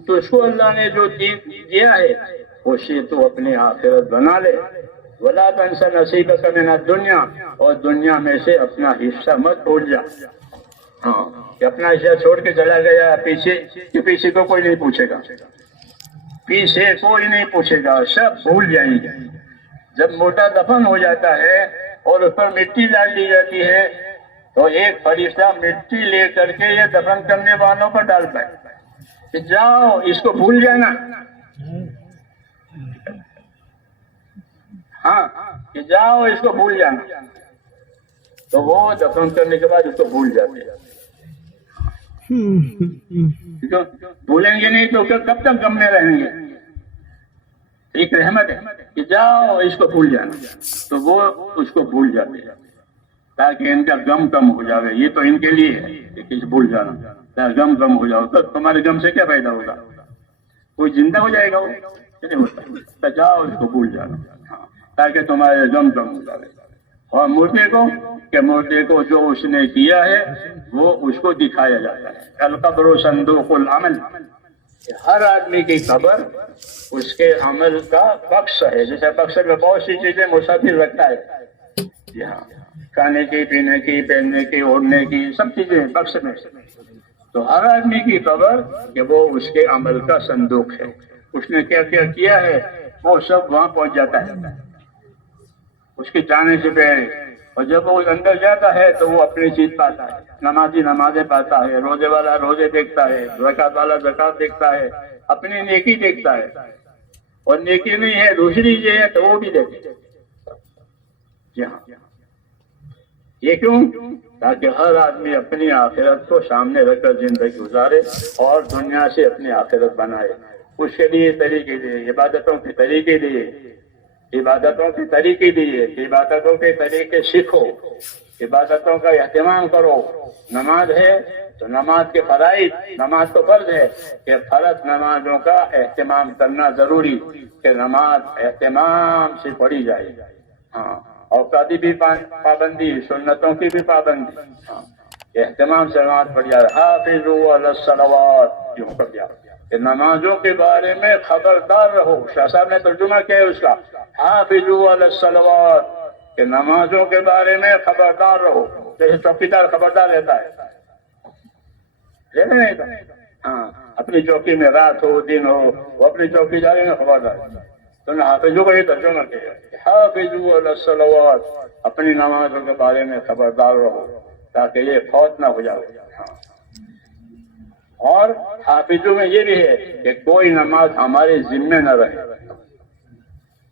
تو اس کو اللہ نے جو دیا ہے اسے تو اپنی آخرت بنا لے، ولا تنس نصیبک من الدنیا، اور دنیا میں سے اپنا حصہ مت بھول جا۔ ہاں، کہ اپنا حصہ چھوڑ کے چلا گیا پیچھے کو کوئی نہیں پوچھے گا، پیچھے کوئی نہیں پوچھے گا، سب بھول جائیں گے۔ جب موٹا دفن ہو جاتا ہے اور اس پر مٹی ڈال دی جاتی ہے تو ایک فرشتہ مٹی لے کر کے یہ دفن کرنے والوں پر ڈالتا ہے کہ جاؤ اس کو بھول جانا، ہاں، کہ جاؤ اس کو بھول جانا، تو وہ دفن کرنے کے بعد اس کو بھول جاتے ہیں۔ بھولیں گے نہیں تو کب تک غم میں رہیں گے؟ ایک رحمت ہے کہ جاؤ اس کو بھول جانا، تو وہ اس کو بھول جاتے ہیں تاکہ ان کا غم کم ہو جائے۔ یہ تو ان کے لیے ہے کہ کسی بھول جانا، تاکہ غم کم ہو جاؤ، تو تمہارے غم سے کیا فائدہ ہوگا؟ کوئی زندہ ہو جائے گا؟ وہ نہیں ہوتا، تو جاؤ اس کو بھول جانا، ہاں، تاکہ تمہارے غم کم ہو جائے۔ اور مردے کو کہ مردے کو جو اس نے کیا ہے وہ اس کو دکھایا جاتا ہے۔ القبر صندوق العمل، ہر آدمی کی قبر اس کے عمل کا بکس ہے، جیسے بکس میں بہت سی چیزیں مسافر رکھتا ہے، جی ہاں، کھانے کی، پینے کی، پہننے کی، اوڑھنے کی، سب چیزیں بکس میں۔ تو ہر آدمی کی قبر کہ وہ اس کے عمل کا صندوق ہے، اس نے کیا کیا کیا ہے وہ سب وہاں پہنچ جاتا ہے اس کے جانے سے پہلے۔ اور جب وہ اندر جاتا ہے تو وہ اپنی چیز پاتا ہے، نمازی نمازیں پاتا ہے، روزے والا روزے دیکھتا ہے، زکات والا زکات دیکھتا ہے، اپنی نیکی دیکھتا ہے، اور نیکی نہیں ہے دوسری جو ہے تو وہ بھی دیکھتا ہے۔ جی ہاں، یہ کیوں؟ تاکہ ہر آدمی اپنی آخرت کو سامنے رکھ کر زندگی گزارے اور دنیا سے اپنی آخرت بنائے۔ اس کے لیے طریقے دیے، عبادتوں کے طریقے دیے، عبادتوں کے طریقے دیے، عبادتوں کے طریقے سیکھو، عبادتوں کا اہتمام کرو۔ نماز ہے تو نماز کے فرائض، نماز تو فرض ہے کہ فرض نمازوں کا اہتمام کرنا ضروری، کہ نماز اہتمام سے پڑھی جائے، ہاں، اوقات بھی پابندی، سنتوں کی بھی پابندی، ہاں، اہتمام سے نماز پڑھی جائے۔ حافظوا علی الصلوات، یہ حکم دیا کہ نمازوں کے بارے میں خبردار رہو۔ شاہ صاحب نے ترجمہ کیا ہے اس کا، حافظوا علی الصلوات، کہ نمازوں کے بارے میں خبردار رہو، جیسے چوکیدار خبردار رہتا ہے، ہاں، اپنی چوکی میں رات ہو دن ہو وہ اپنی چوکی داری میں خبردار ہے۔ تو حافظوں کو یہ ترجمہ کیا، حافظوا علی الصلوات، اپنی نمازوں کے بارے میں خبردار رہو تاکہ یہ فوت نہ ہو جائے۔ اور حافظوں میں یہ بھی ہے کہ کوئی نماز ہمارے ذمے نہ رہے،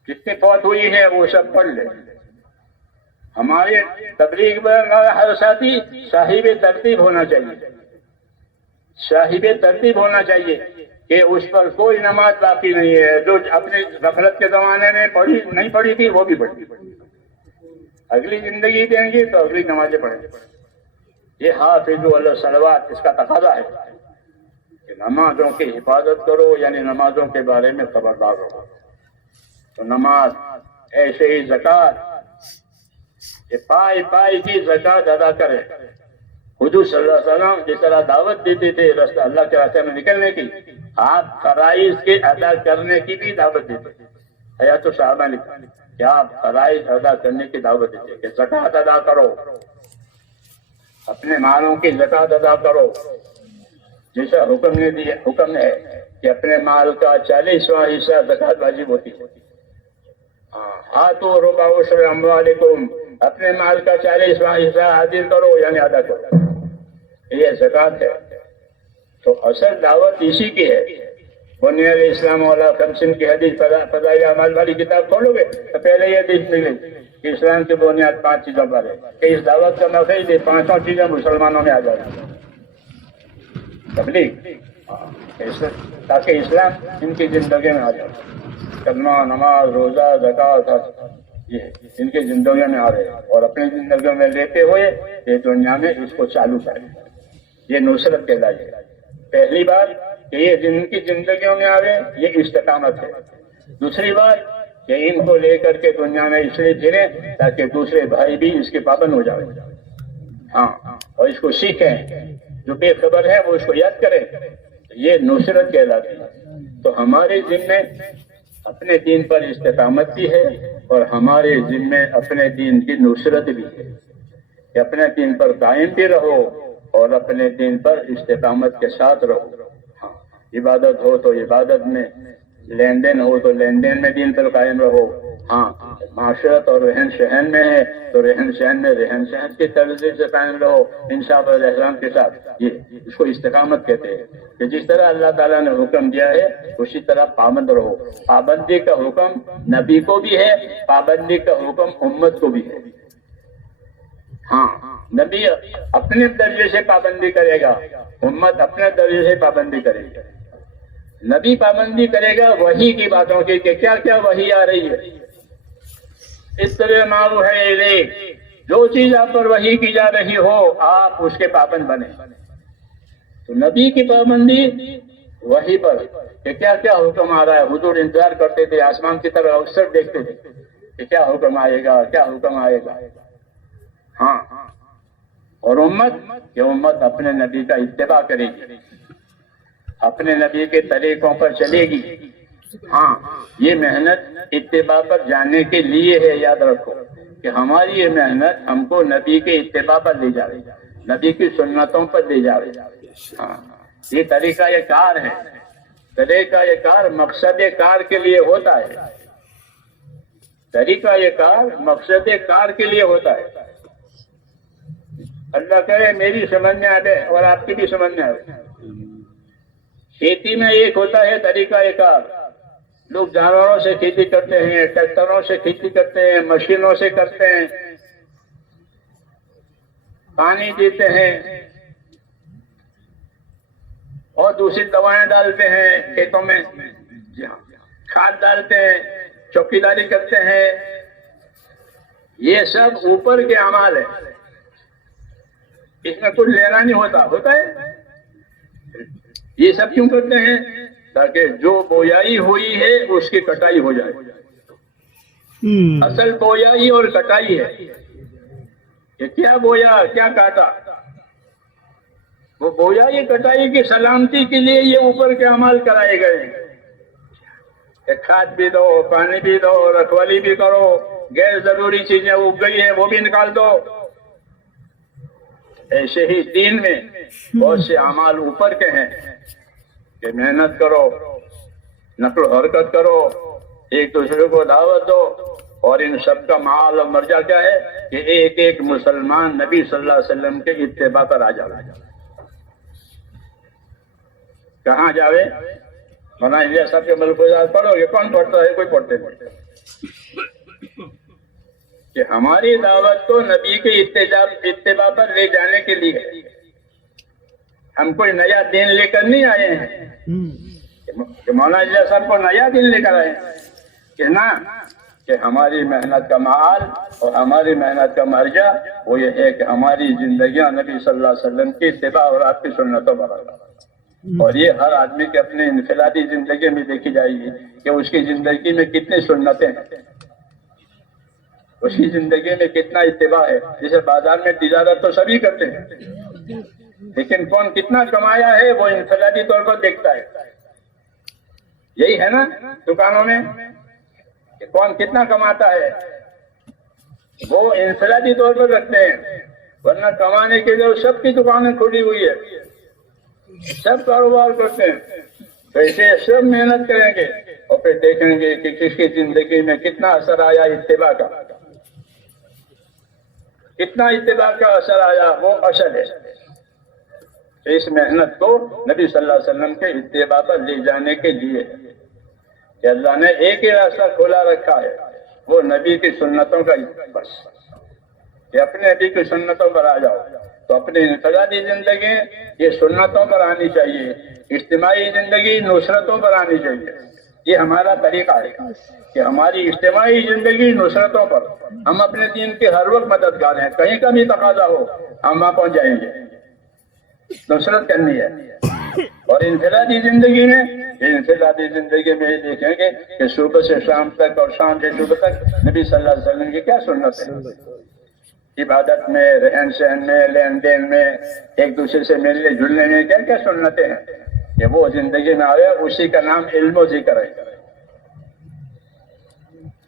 جتنی فوت ہوئی ہے وہ سب پڑھ لے۔ ہمارے تبلیغ میں ہر ساتھی صاحب ترتیب ہونا چاہیے، صاحب ترتیب ہونا چاہیے کہ اس پر کوئی نماز باقی نہیں ہے، جو اپنی غفلت کے زمانے میں نہیں پڑھی تھی وہ بھی پڑھی، اگلی زندگی دیں گے تو اگلی نمازیں پڑھیں گے۔ یہ حافظوا علی الصلوات اس کا تقاضا ہے کہ نمازوں کی حفاظت کرو، یعنی نمازوں کے بارے میں خبردار رہو۔ تو نماز، ایسے ہی زکوٰۃ، یہ پائی پائی کی زکوٰۃ ادا کرے۔ حضور صلی اللہ علیہ وسلم جس طرح دعوت دیتے تھے اللہ کے راستے میں نکلنے کی، آپ فرائض کے ادا کرنے کی بھی دعوت دیتے تھے۔ حیات الصحابہ لکھا کہ آپ فرائض ادا کرنے کی دعوت دیتے کہ زکوٰۃ ادا کرو، اپنے مالوں کی زکوٰۃ ادا کرو، جیسا حکم ہے کہ اپنے مال کا 40واں حصہ زکوٰۃ واجب ہوتی ہے۔ آتوا ربع عشر اموالکم، اپنے مال کا 40واں حصہ حاضر کرو، یعنی ادا کرو، یہ زکوٰۃ ہے۔ تو اصل دعوت اسی کی ہے۔ بنی الاسلام علی خمس کی حدیث، فضائل اعمال والی کتاب کھولو گے تو پہلے یہ حدیث ملے کہ اسلام کی بنیاد 5 چیزوں پر ہے، کہ اس دعوت کا مقصد یہ 5 چیزیں مسلمانوں میں آ جائیں، تبلیغ، تاکہ اسلام ان کی زندگی میں آ جائے۔ کلمہ، نماز، روزہ، زکوٰۃ، یہ ان کی زندگیوں میں آ رہے ہیں، اور اپنی زندگیوں میں لیتے ہوئے یہ دنیا میں اس کو چالو کریں، یہ نصرت کہلائی ہے۔ پہلی بات کہ یہ جن کی زندگیوں میں آ رہے یہ استقامت ہے۔ دوسری بات کہ ان کو لے کر کے دنیا میں اس لیے جینے تاکہ دوسرے بھائی بھی اس کے پابند ہو جائیں، ہاں، اور اس کو سیکھیں، جو بے خبر ہے وہ اس کو یاد کریں، یہ نصرت کہلاتی ہے۔ تو ہمارے ذمے اپنے دین پر استقامت بھی ہے، اور ہمارے ذمے اپنے دین کی نصرت بھی ہے، کہ اپنے دین پر قائم بھی رہو اور اپنے دین پر استقامت کے ساتھ رہو۔ ہاں، عبادت ہو تو عبادت میں، لین دین ہو تو لین دین میں دین پر قائم رہو، ہاں، معاشرت اور رہن سہن میں ہے تو رہن سہن میں رہن سہن کے طرز سے قائم رہو، انصاف اور احترام کے ساتھ، یہ اس کو استقامت کہتے ہیں، کہ جس طرح اللہ تعالیٰ نے حکم دیا ہے اسی طرح پابند رہو۔ پابندی کا حکم نبی کو بھی ہے، پابندی کا حکم امت کو بھی ہے۔ ہاں، نبی اپنے درجے سے پابندی کرے گا، امت اپنے درجے سے پابندی کرے گی۔ نبی پابندی کرے گا وحی کی باتوں کی، کہ کیا کیا وحی آ رہی ہے، اس طرح معروف ہے الیک، جو چیز آپ پر وحی کی جا رہی ہو آپ اس کے پابند بنیں۔ تو نبی کی پابندی وحی پر، کہ کیا کیا حکم آ رہا ہے۔ حضور انتظار کرتے تھے، آسمان کی طرف اکثر دیکھتے تھے کہ کیا حکم آئے گا، کیا حکم آئے گا، ہاں، اور امت اپنے نبی کا اتباع کرے گی، اپنے نبی کے طریقوں پر چلے گی۔ ہاں، یہ محنت اتباع پر جانے کے لیے ہے، یاد رکھو کہ ہماری یہ محنت ہم کو نبی کے اتباع پر لے جا رہی ہے، نبی کی سنتوں پر لے جا رہی ہے۔ ہاں، یہ طریقہ یہ کار ہے، طریقہ یہ کار مقصد کار کے لیے ہوتا ہے، طریقہ یہ کار مقصد کار کے لیے ہوتا ہے۔ اللہ کرے میری سمجھ میں آ جائے اور آپ کی بھی سمجھ میں آئے۔ کھیتی میں ایک ہوتا ہے طریقہ کار، لوگ جانوروں سے کھیتی کرتے ہیں، ٹریکٹروں سے کھیتی کرتے ہیں، مشینوں سے کرتے ہیں، پانی دیتے ہیں اور دوسری دوائیں ڈالتے ہیں کھیتوں میں، کھاد ڈالتے ہیں، چوکیداری کرتے ہیں، یہ سب اوپر کے اعمال ہیں۔ اس میں کچھ لینا نہیں ہوتا ہے. یہ سب کیوں کرتے ہیں؟ تاکہ جو بویائی ہوئی ہے اس کی کٹائی ہو جائے. اصل بویائی اور کٹائی ہے کہ کیا بویا کیا کاٹا. وہ بویائی کٹائی کی سلامتی کے لیے یہ اوپر کے اعمال کرائے گئے ہیں کہ کھاد بھی دو، پانی بھی دو، رکھوالی بھی کرو، غیر ضروری چیزیں اگ گئی ہیں وہ بھی نکال دو. ایسے ہی دین میں بہت سے اعمال اوپر کے ہیں کہ محنت کرو، نقل و حرکت کرو، ایک دوسرے کو دعوت دو. اور ان سب کا معال اور مرجع کیا ہے کہ ایک ایک مسلمان نبی صلی اللہ علیہ وسلم کے اتباع پر آ جائے. کہاں جاوے؟ مولانا الیاس صاحب کے ملفوظات پڑھو گے، کون پڑھتا ہے؟ کوئی پڑھتے نہیں. کہ ہماری دعوت تو نبی کے اتباع پر لے جانے کے لیے، ہم کوئی نیا دین لے کر نہیں آئے ہیں کہ مولانا الیاس صاحب کو نیا دین لے کر آئے ہیں. کہ نہ، کہ ہماری محنت کا معال اور ہماری محنت کا مرجع وہ یہ ہے کہ ہماری زندگیاں نبی صلی اللہ علیہ وسلم کی اتباع اور آپ کی سنتوں پر. اور یہ ہر آدمی کے اپنے انفرادی زندگی میں دیکھی جائے گی کہ اس کی زندگی میں کتنی سنتیں ہیں، اس کی زندگی میں کتنا اتباع ہے. جیسے بازار میں تجارت تو سبھی کرتے ہیں، لیکن کون کتنا کمایا ہے وہ انفرادی طور پر دیکھتا ہے. یہی ہے نا دکانوں میں کہ کون کتنا کماتا ہے وہ انفرادی طور پر رکھتے ہیں. ورنہ کمانے کے لیے سب کی دکانیں کھلی ہوئی ہے، سب کاروبار کرتے ہیں. ویسے سب محنت کریں گے اور پھر دیکھیں گے کہ کس کی زندگی میں کتنا اثر آیا اتباع کا، کتنا اتباع کا اثر آیا. وہ اصل ہے. اس محنت کو نبی صلی اللہ علیہ وسلم کے اتباع پر لے جانے کے لیے کہ اللہ نے ایک ہی راستہ کھولا رکھا ہے، وہ نبی کی سنتوں کا. بس کہ اپنے نبی کی سنتوں پر آ جاؤ. تو اپنی انفرادی زندگی یہ سنتوں پر آنی چاہیے، اجتماعی زندگی نصرتوں پر آنی چاہیے. یہ ہمارا طریقہ ہے کہ ہماری اجتماعی زندگی نصرتوں پر. ہم اپنے دین کے ہر وقت مددگار ہیں، کہیں کا بھی تقاضا ہو ہم وہاں پہنچ جائیں گے. نصرت کرنی ہے. اور انفرادی زندگی میں یہ دیکھیں گے کہ صبح سے شام تک اور شام سے صبح تک نبی صلی اللہ علیہ وسلم کی کیا سنت ہے. عبادت میں، رہن سہن میں، لین دین میں، ایک دوسرے سے ملنے جلنے میں کیا کیا سنتیں ہیں کہ وہ زندگی میں آئے. اسی کا نام علم و ذکر ہے.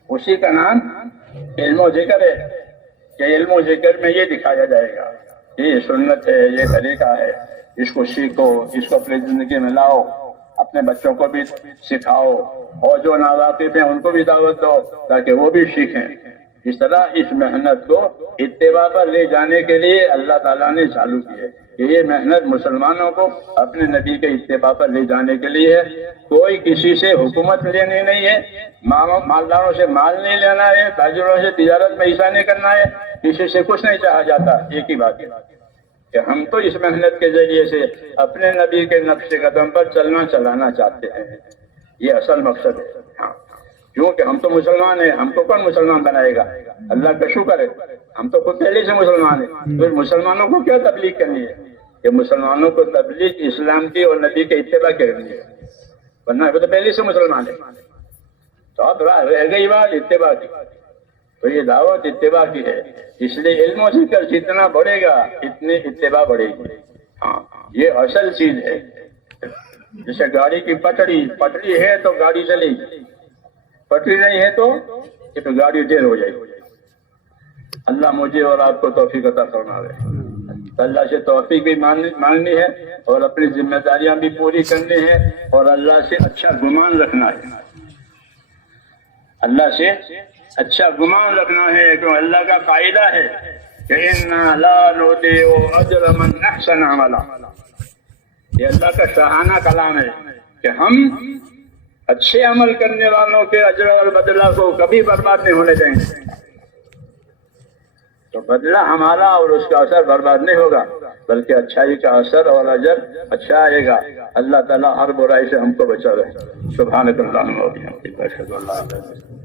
اسی کا نام علم و ذکر ہے کہ علم و ذکر میں یہ دکھایا جائے گا یہ سنت ہے، یہ طریقہ ہے، اس کو سیکھو، اس کو اپنی زندگی میں لاؤ، اپنے بچوں کو بھی سکھاؤ، اور جو ناواقف ہیں ان کو بھی دعوت دو تاکہ وہ بھی سیکھیں. اس طرح اس محنت کو اتباع پر لے جانے کے لیے اللہ تعالیٰ نے چالو کی ہے کہ یہ محنت مسلمانوں کو اپنے نبی کے اتباع پر لے جانے کے لیے ہے. کوئی کسی سے حکومت لینی نہیں ہے، مالداروں سے مال نہیں لینا ہے، تاجروں سے تجارت میں حصہ نہیں کرنا ہے، کسی سے کچھ نہیں چاہا جاتا. ایک ہی بات ہے کہ ہم تو اس محنت کے ذریعے سے اپنے نبی کے نقش قدم پر چلانا چاہتے ہیں. یہ اصل مقصد ہے. ہاں، کیونکہ ہم تو مسلمان ہیں، ہم کو کون مسلمان بنائے گا؟ اللہ کا شکر ہے ہم تو خود پہلے سے مسلمان ہیں. پھر مسلمانوں کو کیا تبلیغ کرنی ہے کہ مسلمانوں کو تبلیغ اسلام کی اور نبی کے اتباع کرنی ہے. ورنہ وہ تو پہلے سے مسلمان ہے. تو اب رہ گئی بات اتباع کی. تو یہ دعوت اتباع کی ہے. اس لیے علم و ذکر جتنا بڑھے گا اتنی اتباع بڑھے گی. ہاں، یہ اصل چیز ہے. جیسے گاڑی کی پٹری ہے تو گاڑی چلے گی، پٹری نہیں ہے تو گاڑی دیر ہو جائے گی. اللہ مجھے اور آپ کو توفیق عطا فرمائے. اللہ سے توفیق بھی مانگنی ہے اور اپنی ذمہ داریاں بھی پوری کرنی ہے اور اللہ سے اچھا گمان رکھنا ہے. اللہ سے اچھا گمان رکھنا ہے کہ اللہ کا قاعدہ ہے کہ اِنَّا لَا نُضِيعُ أَجْرَ مَنْ أَحْسَنَ عَمَلًا. یہ اللہ کا شاہانہ کلام ہے کہ ہم اچھے عمل کرنے والوں کے اجر اور بدلہ کو کبھی برباد نہیں ہونے دیں گے. تو بدلہ ہمارا اور اس کا اثر برباد نہیں ہوگا بلکہ اچھائی کا اثر اور اجر اچھا آئے گا. اللہ تعالیٰ ہر برائی سے ہم کو بچا رہے. سبحانک اللہم و بحمدک، اشہد ان لا الہ الا انت.